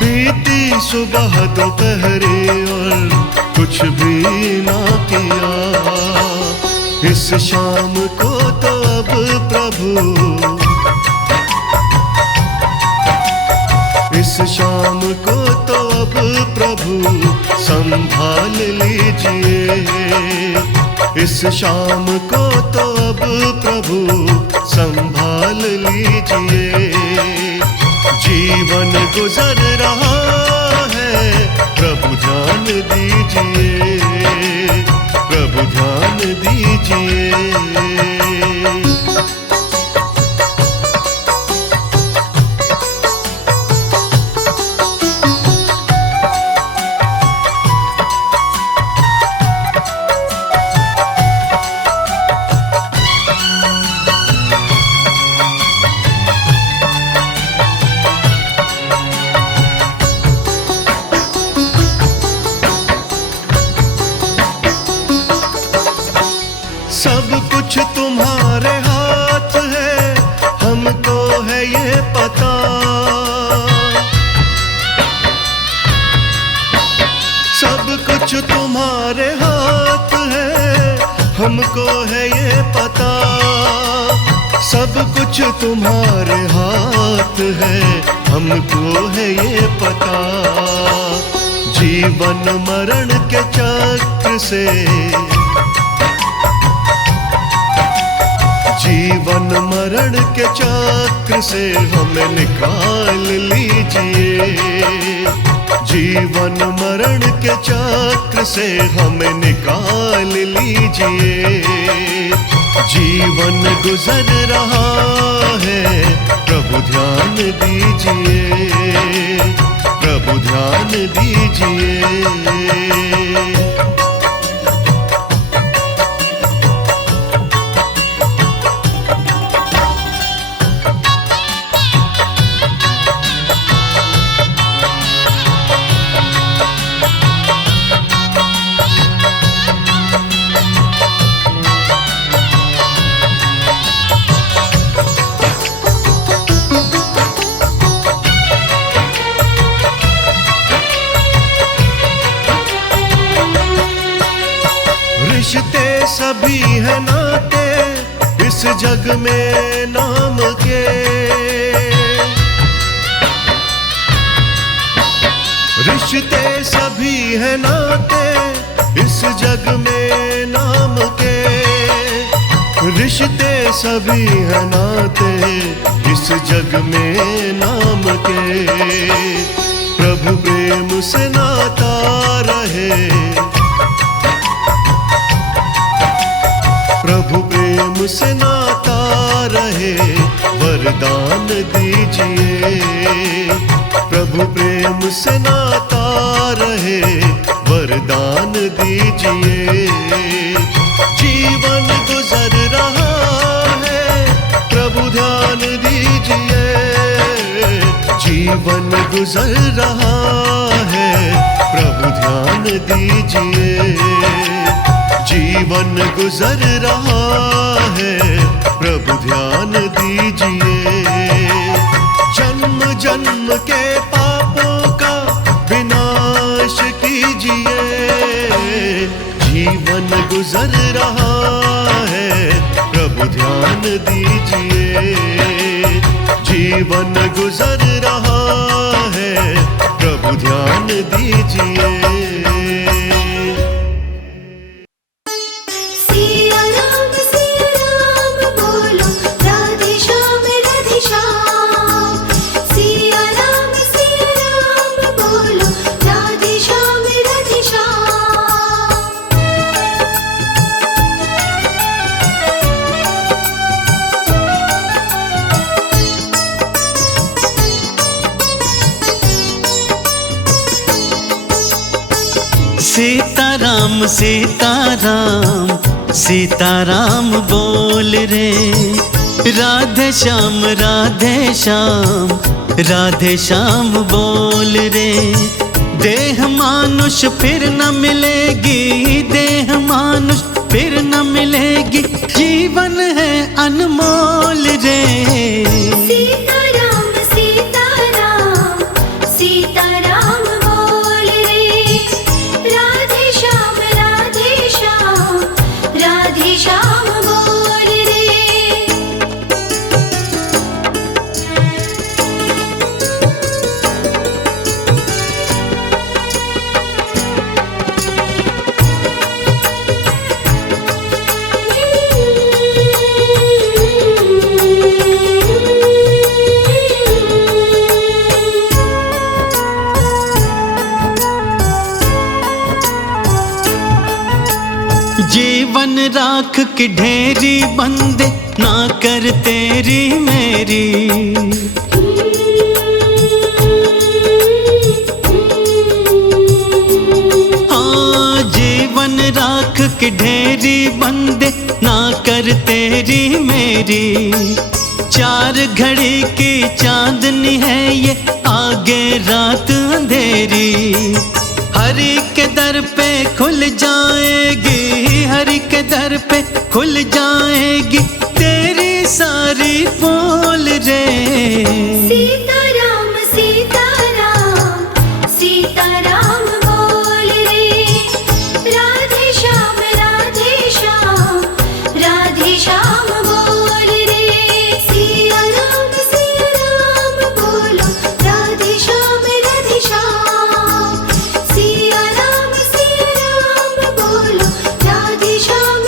बीती सुबह दोपहरी और कुछ भी ना किया। इस शाम को तो अब प्रभु, इस शाम को तो अब प्रभु संभाल लीजिए। इस शाम को तो अब प्रभु संभाल लीजिए। जीवन गुजर रहा है, प्रभु ध्यान दीजिए। प्रभु ध्यान दीजिए। सब कुछ तुम्हारे हाथ है, हमको है ये पता। सब कुछ तुम्हारे हाथ है, हमको है ये पता। सब कुछ तुम्हारे हाथ है, हमको है ये पता। जीवन मरण के चक्र से, जीवन मरण के चक्र से हमें निकाल लीजिए। जीवन मरण के चक्र से हमें निकाल लीजिए। जीवन गुजर रहा है, प्रभु ध्यान दीजिए। प्रभु ध्यान दीजिए। रिश्ते सभी है नाते इस जग में नाम के। रिश्ते सभी है नाते इस जग में नाम के। रिश्ते सभी है नाते इस जग में नाम के। प्रभु प्रेम से नाता रहे, प्रभु प्रेम से नाता रहे, वरदान दीजिए। प्रभु प्रेम से नाता रहे, वरदान दीजिए। जीवन गुजर रहा है, प्रभु जीवन गुजर रहा है, प्रभु ध्यान दीजिए। जीवन गुजर रहा है, प्रभु ध्यान दीजिए। जन्म जन्म के पापों का विनाश कीजिए। जीवन गुजर रहा है, प्रभु ध्यान दीजिए। जीवन गुजर रहा है, प्रभु ध्यान दीजिए। सिया राम बोलो, राधे श्याम सिया राम बोलो, राधे श्याम सीताराम सीताराम सीताराम बोल रे, राधे श्याम राधे श्याम बोल रे। देह मानुष फिर न मिलेगी, देह मानुष फिर न मिलेगी, जीवन है अनमोल रे। सीताराम सीताराम बोल रे, राधे श्याम बोल रे। जीवन राख की ढेरी बंदे, ना कर तेरी मेरी। हाँ, जीवन राख की ढेरी बंदे, ना कर तेरी मेरी। चार घड़ी की चांदनी है ये, आगे रात अंधेरी। हरि के दर पे खुल जाएगी, हरि के दर पे खुल जाएगी तेरी सारी पोल रे। सीताराम सीताराम बोल रे, राधे श्याम बोल रे। सिया राम बोलो, राधे श्याम सिया राम बोलो, राधे श्याम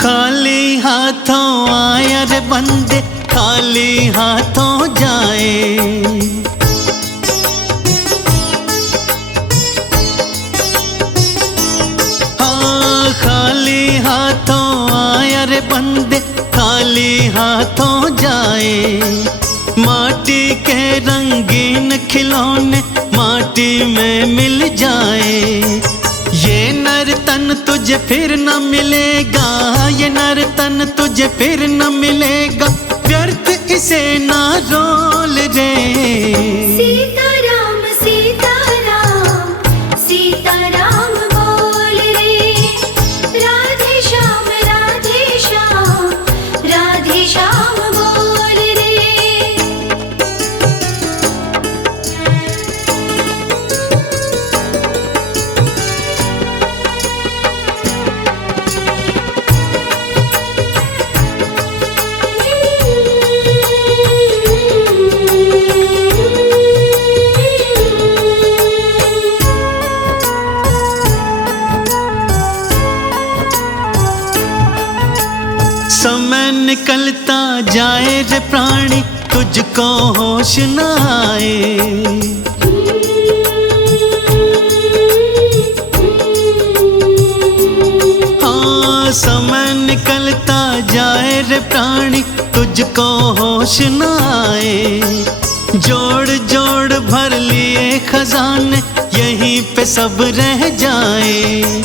खाली हाथों आया रे बंदे, खाली हाथों जाए। हाँ, खाली हाथों आया रे बंदे, खाली हाथों जाए। माटी के रंगीन खिलौने माटी में मिल जाए। ये नर तन तुझे फिर न मिलेगा, ये नर तन तुझे फिर न मिलेगा, व्यर्थ इसे ना रोल रे। सीताराम सीताराम बोल रे, राधे श्याम बोल रे। समय निकलता जाए रे प्राणी, तुझको होश न आए। हाँ, समय निकलता जाए रे प्राणी, तुझको होश न आए। जोड़ जोड़ भर लिए खजाने, यहीं पे सब रह जाए।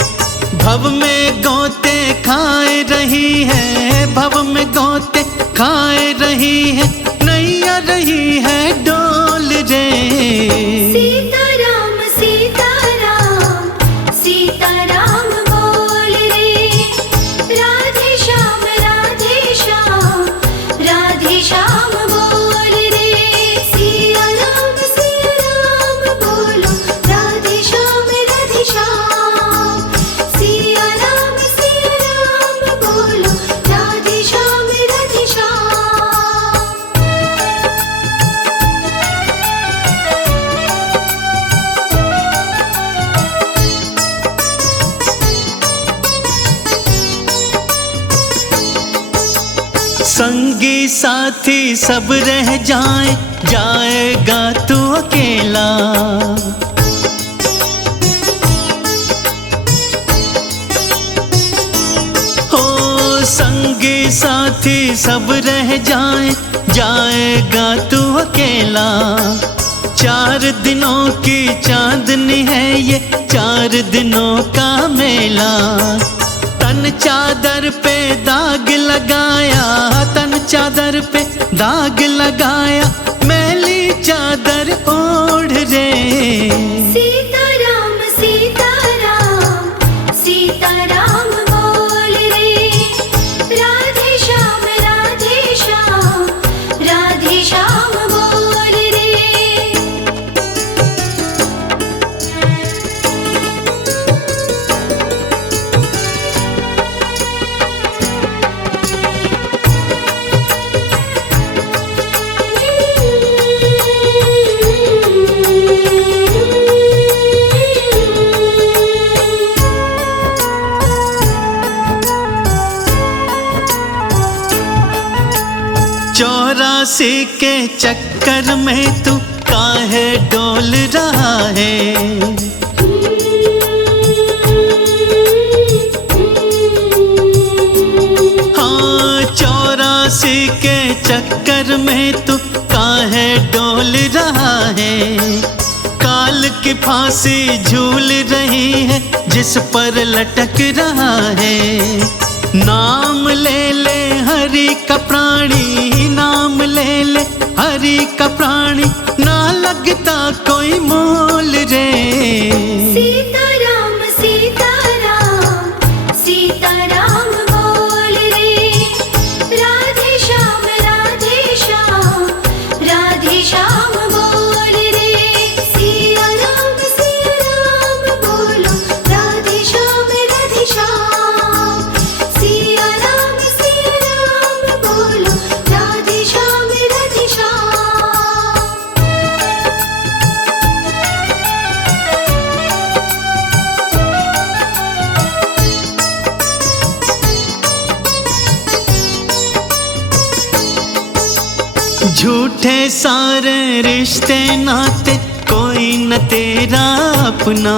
भव में गोते खाए रही है, भव में गोते खाए रही है, नैया रही है डोल रे। सीताराम सीताराम सीताराम बोल रे, राधे श्याम राधे श्याम राधे श्याम बोल रे। सिया राम बोलो, राधे श्याम सिया राम बोलो, राधे श्याम राधे श्याम। संगी साथी सब रह जाए, जाएगा तू अकेला। हो संगी साथी सब रह जाए, जाएगा तू अकेला। 4 दिनों की चांदनी है ये, 4 दिनों का मेला। तन चादर पे दाग लगाया, तन चादर पे दाग लगाया, मैली चादर ओढ़ रे। सीताराम सीताराम सीताराम बोल रे, राधे श्याम राधे श्याम राधे श्याम बोल रे। चौरासी के चक्कर में तू काहे डोल रहा है। हाँ 84 के चक्कर में तू काहे डोल रहा है। काल की फांसी झूल रही है, जिस पर लटक रहा है। नाम ले ले हरि का प्राणी, नाम ले ले हरि का प्राणी, ना लगता कोई मोल रे। सीताराम सीताराम सीताराम बोल रे, राधे श्याम राधे श्याम राधे श्याम बोल रे। सिया राम बोलो, राधे श्याम सिया राम बोलो, राधे श्याम राधे श्याम। झूठे सारे रिश्ते नाते, कोई न तेरा अपना।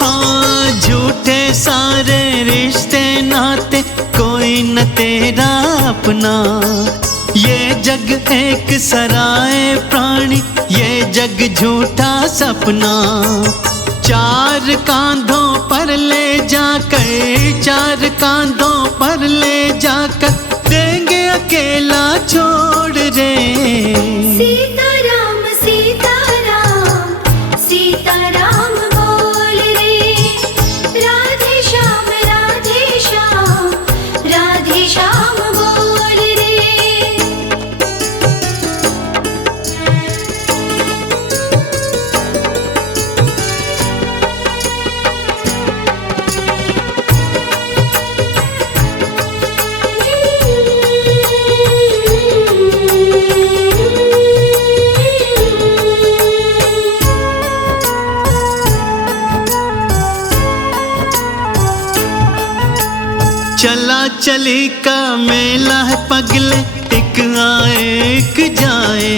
हाँ झूठे सारे रिश्ते नाते, कोई न तेरा अपना। ये जग एक सराय प्राणी, ये जग झूठा सपना। 4 कांधों पर ले जाकर, 4 कांधों पर ले जाकर, देंगे अकेला छोड़ रे। सीताराम सीताराम सीताराम बोल रे, राधे श्याम राधे श्याम राधे श्याम बोल रे। चला चली का मेला है पगले, एक आए एक जाए।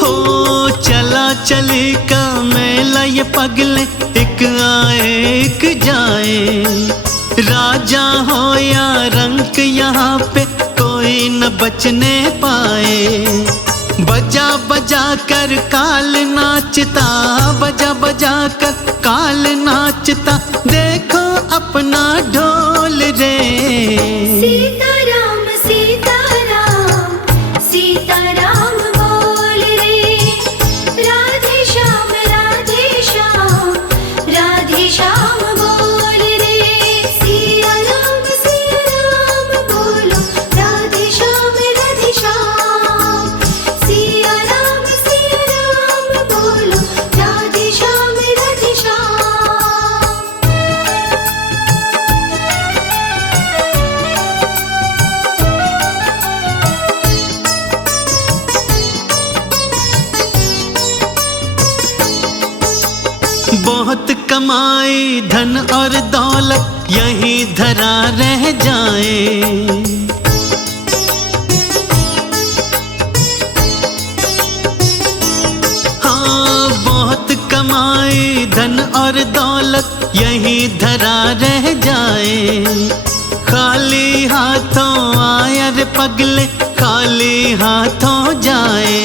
हो चला चली का मेला ये पगले, एक आए एक जाए। राजा हो या रंक यहाँ पे कोई न बचने पाए। बजा बजा कर काल नाचता, बजा बजा कर काल नाचता, देखो अपना ढोल रे। सीताराम सीताराम सीताराम बोल रे। राधे श्याम राधे श्याम राधे श्याम बोल रे। सिया राम बोलो, राधे श्याम सिया राम बोलो, राधे श्याम राधे श्याम। बहुत कमाई धन और दौलत यहीं धरा रह जाए। हाँ, बहुत कमाई धन और दौलत यहीं धरा रह जाए। खाली हाथों आया रे पगले, खाली हाथों जाए।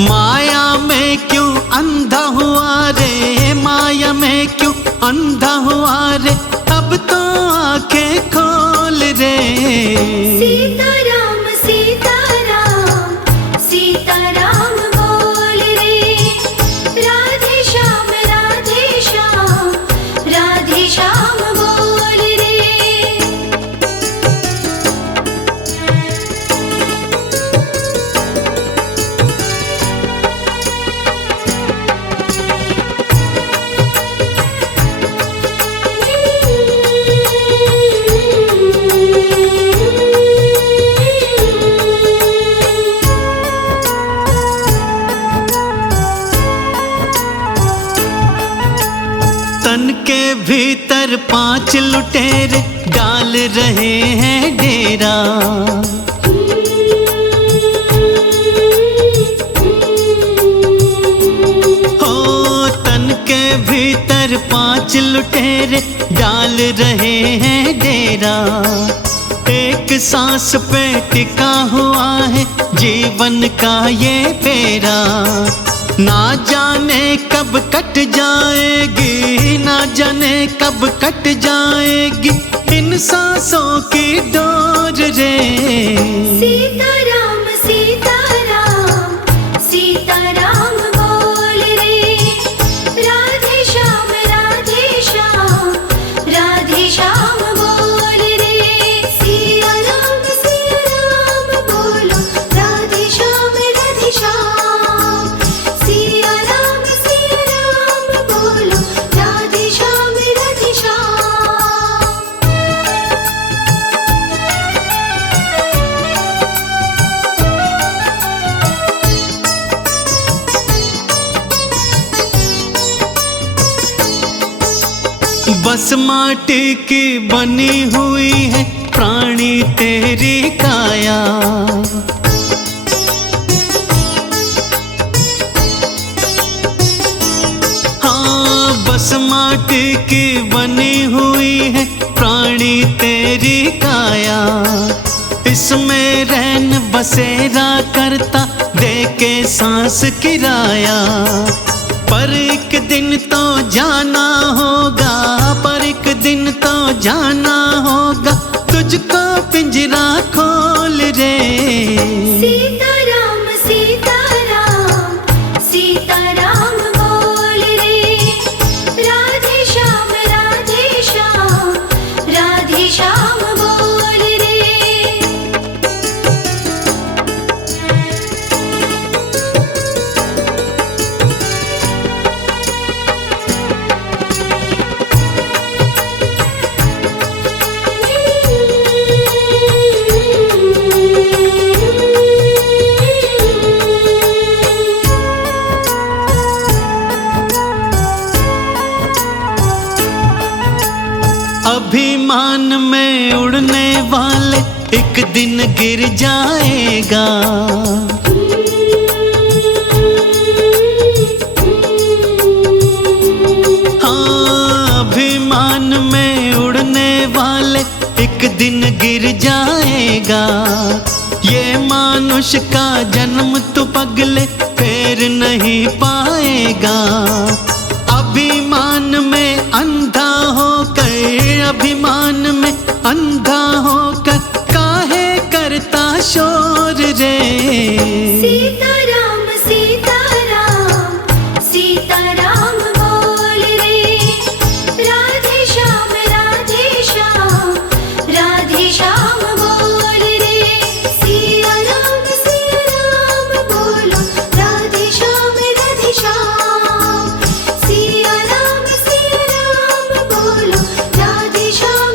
माया में क्यों अंधा हुआ रे, माया में क्यों अंधा हुआ रे, अब तो आंखें खोल रे। सीताराम सीताराम सीताराम बोल रे। राधे श्याम राधे श्याम राधे श्याम बोल रे। तन के भीतर 5 लुटेरे डाल रहे हैं डेरा। हो, तन के भीतर 5 लुटेरे डाल रहे हैं डेरा। एक सांस पे टिका हुआ है जीवन का ये फेरा। ना जाने कब कट जाएगी, ना जाने कब कट जाएगी इन सांसों की डोर रे। सीताराम सीताराम सीताराम बोल रे। राधे श्याम राधे श्याम बोल रे। सिया राम बोलो, राधे श्याम सिया राम बोलो, राधे श्याम राधे श्याम। बस माटी की बनी हुई है प्राणी तेरी काया। हाँ, बस माटी की बनी हुई है प्राणी तेरी काया। इसमें रैन बसेरा करता दे के सांस किराया। पर एक दिन तो जाना होगा, पर एक दिन तो जाना होगा, तुझको पिंजरा खोल रे। सीताराम सीताराम सीताराम बोल रे। राधे श्याम राधे श्याम बोल रे। अभिमान में उड़ने वाले एक दिन गिर जाएगा। दिन गिर जाएगा। ये मानुष का जन्म तो पगले फिर नहीं पाएगा। अभिमान में अंधा होकर, अभिमान में अंधा होकर काहे करता शोर रे। सीताराम सीताराम सीताराम बोल रे। राधे श्याम राधे श्याम बोल रे। सिया राम बोलो, राधे श्याम सिया राम बोलो, राधे श्याम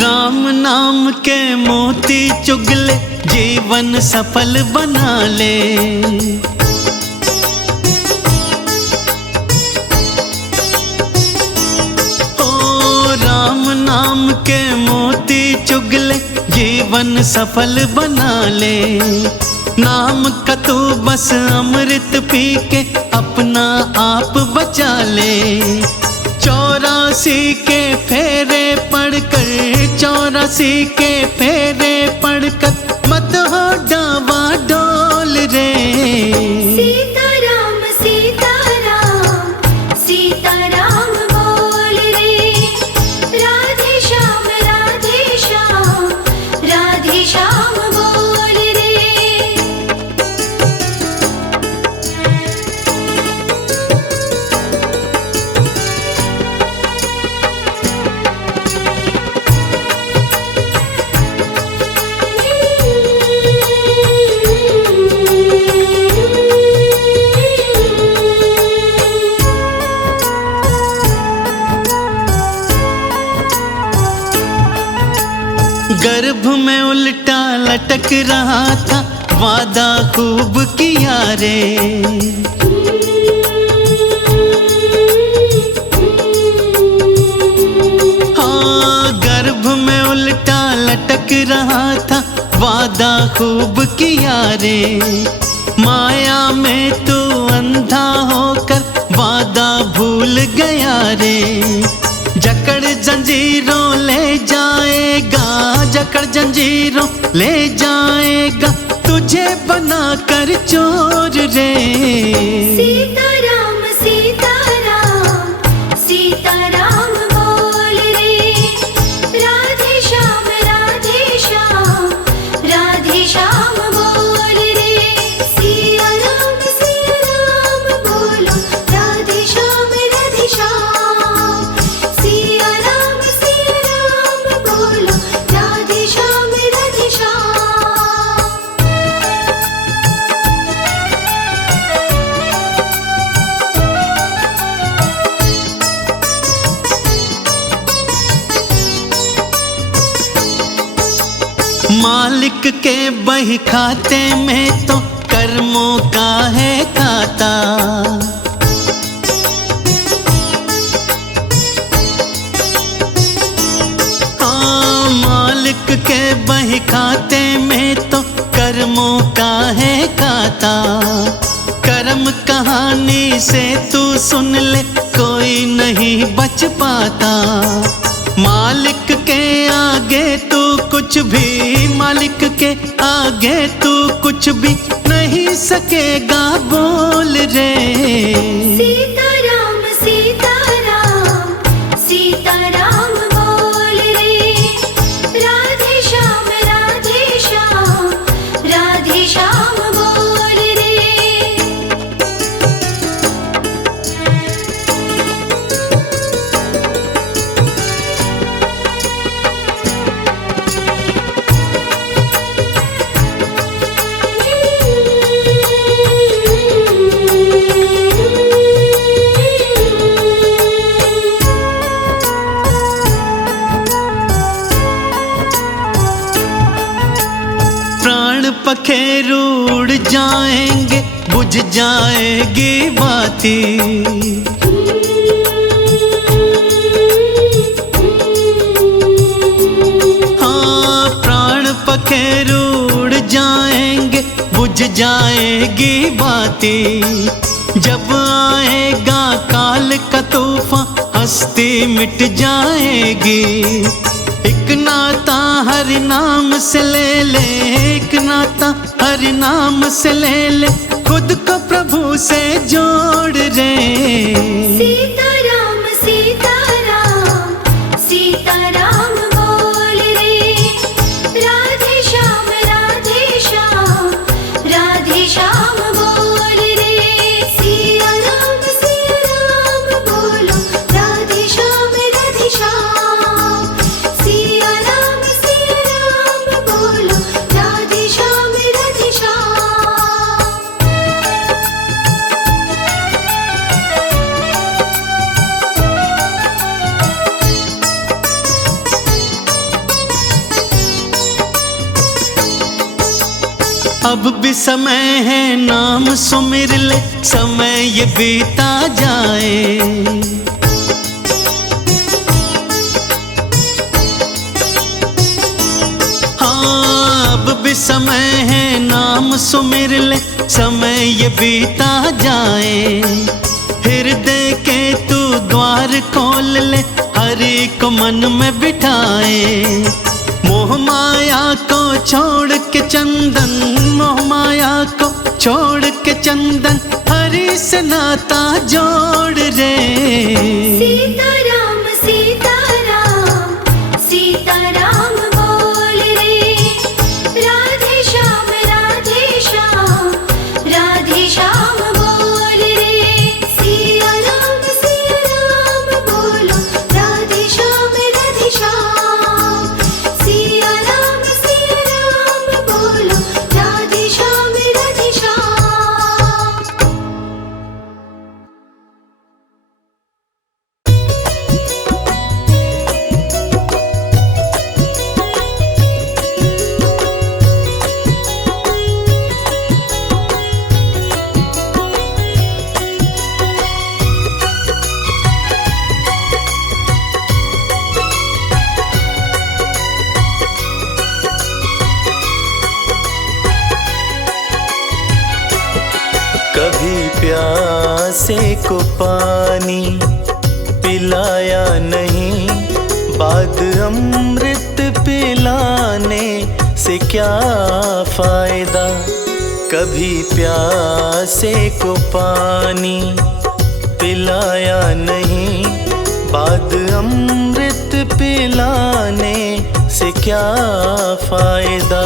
राम नाम के मोती चुगले जीवन सफल बना ले। ओ राम नाम के मोती चुगले जीवन सफल बना ले। नाम का तू बस अमृत पी के अपना आप बचा ले। 84 के फेरे पढ़कर, 84 के फेरे पढ़कर मत हो डावा डोल रे। सीताराम सीताराम सीताराम बोल रे। राधे श्याम राधे श्याम बोल रे। गर्भ में उल्टा लटक रहा था, वादा खूब किया रे। हाँ, गर्भ में उल्टा लटक रहा था, वादा खूब किया रे। माया में तू अंधा होकर वादा भूल गया रे। जकड़ जंजीरों ले जाएगा, जकड़ जंजीरों ले जाएगा तुझे बना कर चोर रे। सीताराम सीताराम सीताराम बोल रे। राधे श्याम राधे श्याम बोल रे। सिया राम बोलो, राधे श्याम सिया राम बोलो, राधे श्याम मालिक के बही खाते में तो कर्मों का है खाता। हाँ, मालिक के बही खाते में तो कर्मों का है खाता। कर्म कहानी से तू सुन ले, कोई नहीं बच पाता। मालिक के आगे तू कुछ भी, मालिक के आगे तू कुछ भी नहीं सकेगा बोल रे। सीताराम सीताराम सीताराम बोल रे। राधे श्याम राधे श्याम बोल रे। पखेरु उड़ जाएंगे, बुझ जाएगी बाती। हाँ, पखेरु उड़ जाएंगे, बुझ जाएगी बातें। जब आएगा काल का तूफान, हस्ती मिट जाएगी। एक नाता हरि नाम से ले ले, एक नाता हरि नाम से ले ले, खुद को प्रभु से जोड़ रे। सीताराम सीताराम सीताराम बोल रे, राधे श्याम राधे श्याम राधे श्याम बोल रे। सिया राम बोलो, राधे श्याम सिया राम बोलो, राधे श्याम राधे श्याम। अब भी समय है, नाम सुमिर ले, समय ये बीता जाए। हाँ, अब भी समय है, नाम सुमिर ले, समय ये बीता जाए। हृदय के तू द्वार खोल ले, हरि को मन में बिठाए। मोह माया को छोड़ के चंदन, मोह माया को छोड़ के चंदन, हरि से नाता जोड़ रे। सीताराम सीताराम सीताराम बोल रे, राधे श्याम राधे श्याम बोल रे। सिया राम बोलो, राधे श्याम सिया राम बोलो, राधे श्याम राधे श्याम। कभी प्यासे को पानी पिलाया नहीं, बाद अमृत पिलाने से क्या फायदा। कभी प्यासे को पानी पिलाया नहीं, बाद अमृत पिलाने से क्या फायदा।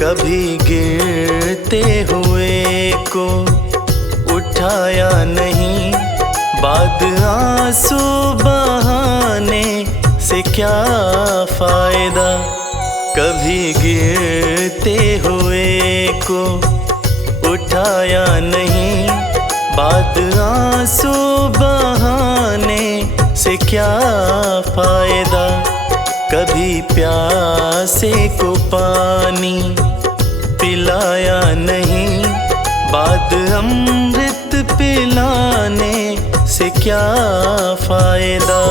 कभी गिरते हुए को उठाया नहीं, बाद आंसू बहाने से क्या फायदा। कभी गिरते हुए को उठाया नहीं, बाद आंसू बहाने से क्या फायदा। कभी प्यासे को पानी पिलाया नहीं, बाद अमृत पिलाने से क्या फायदा।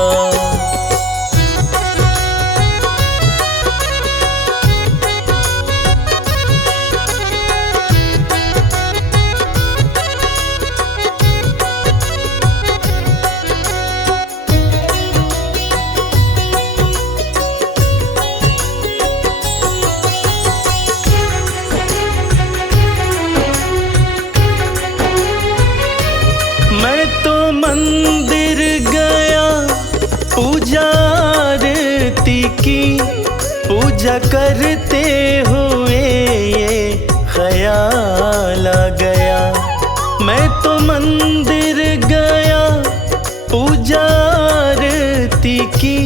मैं तो मंदिर गया पूजा आरती की, पूजा करते हुए ये ख्याल आ गया। मैं तो मंदिर गया पूजा आरती की,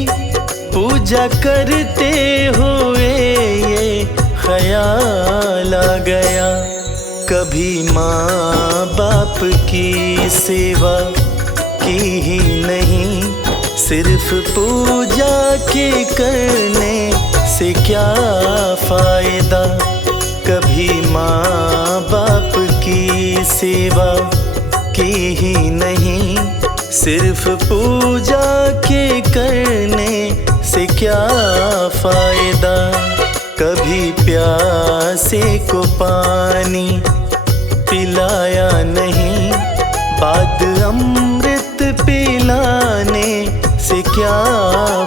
पूजा करते हुए ये ख्याल आ गया। कभी माँ बाप की सेवा की ही नहीं, सिर्फ पूजा के करने से क्या फायदा। कभी माँ बाप की सेवा की ही नहीं, सिर्फ पूजा के करने से क्या फायदा। कभी प्यासे को पानी पिलाया नहीं, बाद अमृत पिलाने से क्या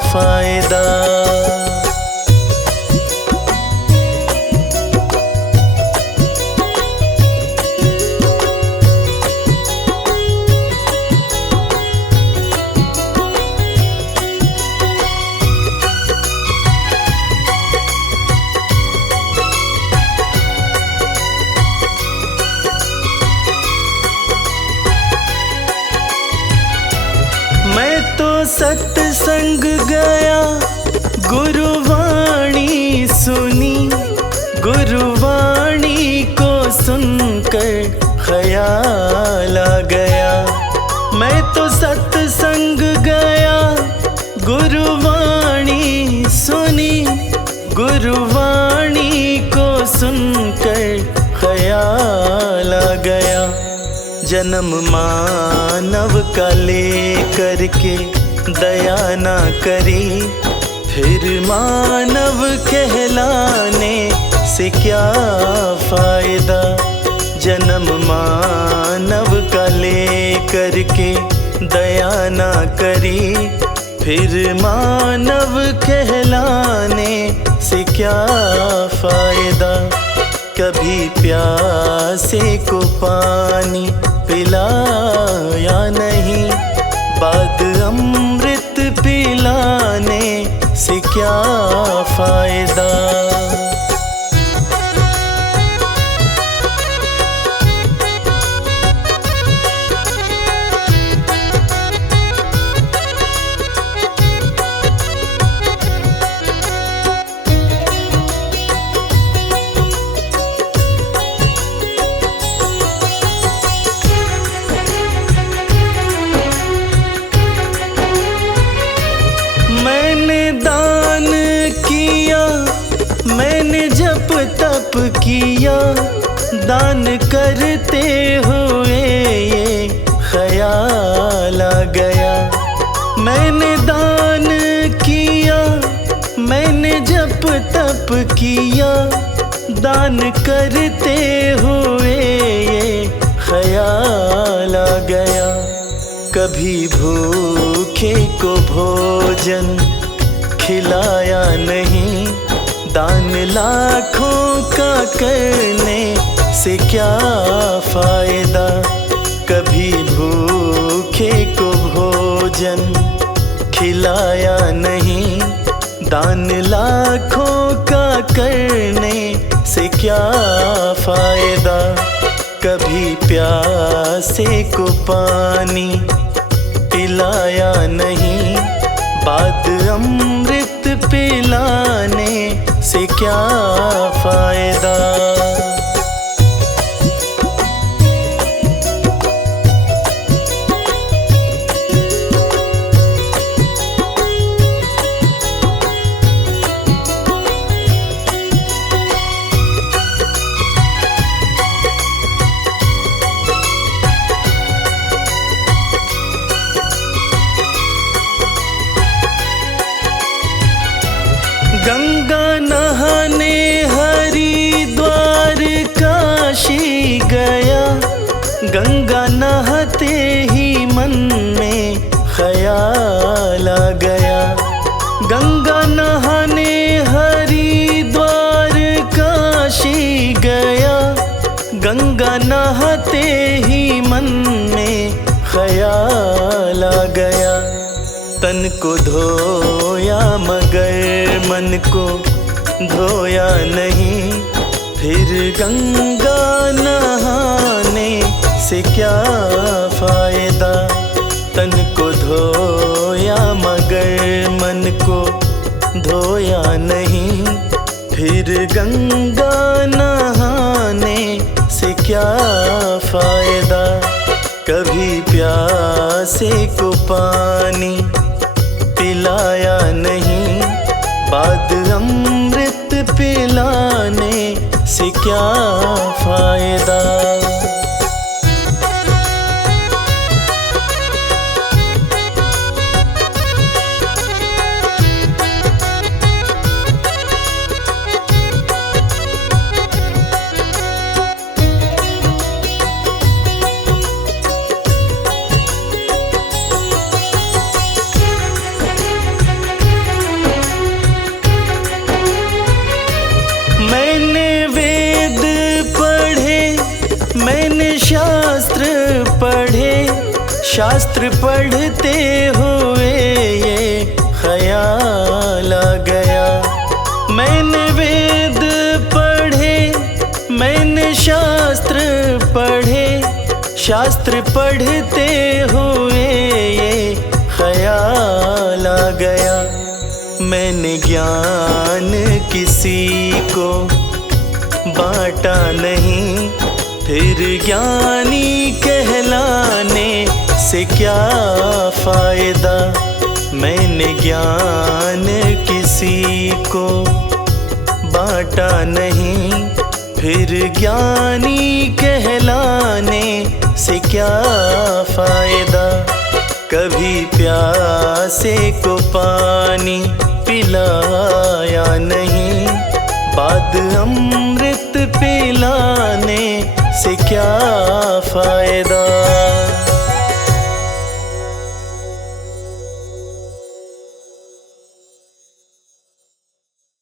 फायदा। सत्संग गया गुरुवाणी सुनी, गुरुवाणी को सुनकर ख्याल आ गया। मैं तो सत्संग गया गुरुवाणी सुनी, गुरुवाणी को सुनकर ख्याल आ गया। जन्म मानव का लेकर के दया ना करी, फिर मानव कहलाने से क्या फायदा। जन्म मानव का लेकर के दया ना करी, फिर मानव कहलाने से क्या फायदा। कभी प्यासे को पानी पिलाया नहीं, बाद अमृत पिलाने से क्या फायदा। मैंने जप तप किया, दान करते हुए ये ख्याल आ गया। मैंने दान किया, मैंने जप तप किया, दान करते हुए ये ख्याल आ गया। कभी भूखे को भोजन खिलाया नहीं, दान लाखों का करने से क्या फायदा। कभी भूखे को भोजन खिलाया नहीं, दान लाखों का करने से क्या फायदा। कभी प्यासे को पानी पिलाया नहीं, बाद अमृत पिलाने से क्या फायदा। गंगा नहाने हरिद्वार काशी गया, गंगा नहाते ही मन में ख्याल आ गया। गंगा नहाने हरिद्वार काशी गया, गंगा नहाते ही मन में ख्याल आ गया। तन को धोया मगर मन को धोया नहीं, फिर गंगा नहाने से क्या फायदा। तन को धोया मगर मन को धोया नहीं, फिर गंगा नहाने से क्या फायदा। कभी प्यासे को पानी पिलाया नहीं, बाद अमृत पिलाने से क्या फायदा। मैंने शास्त्र पढ़े, शास्त्र पढ़ते हुए ये ख्याल आ गया। मैंने वेद पढ़े, मैंने शास्त्र पढ़े, शास्त्र पढ़ते हुए ये ख्याल आ गया। मैंने ज्ञान किसी को बांटा नहीं, फिर ज्ञानी कहलाने से क्या फायदा। मैंने ज्ञान किसी को बांटा नहीं, फिर ज्ञानी कहलाने से क्या फायदा। कभी प्यासे को पानी पिलाया नहीं, बाद अमृत पिलाने से क्या फायदा।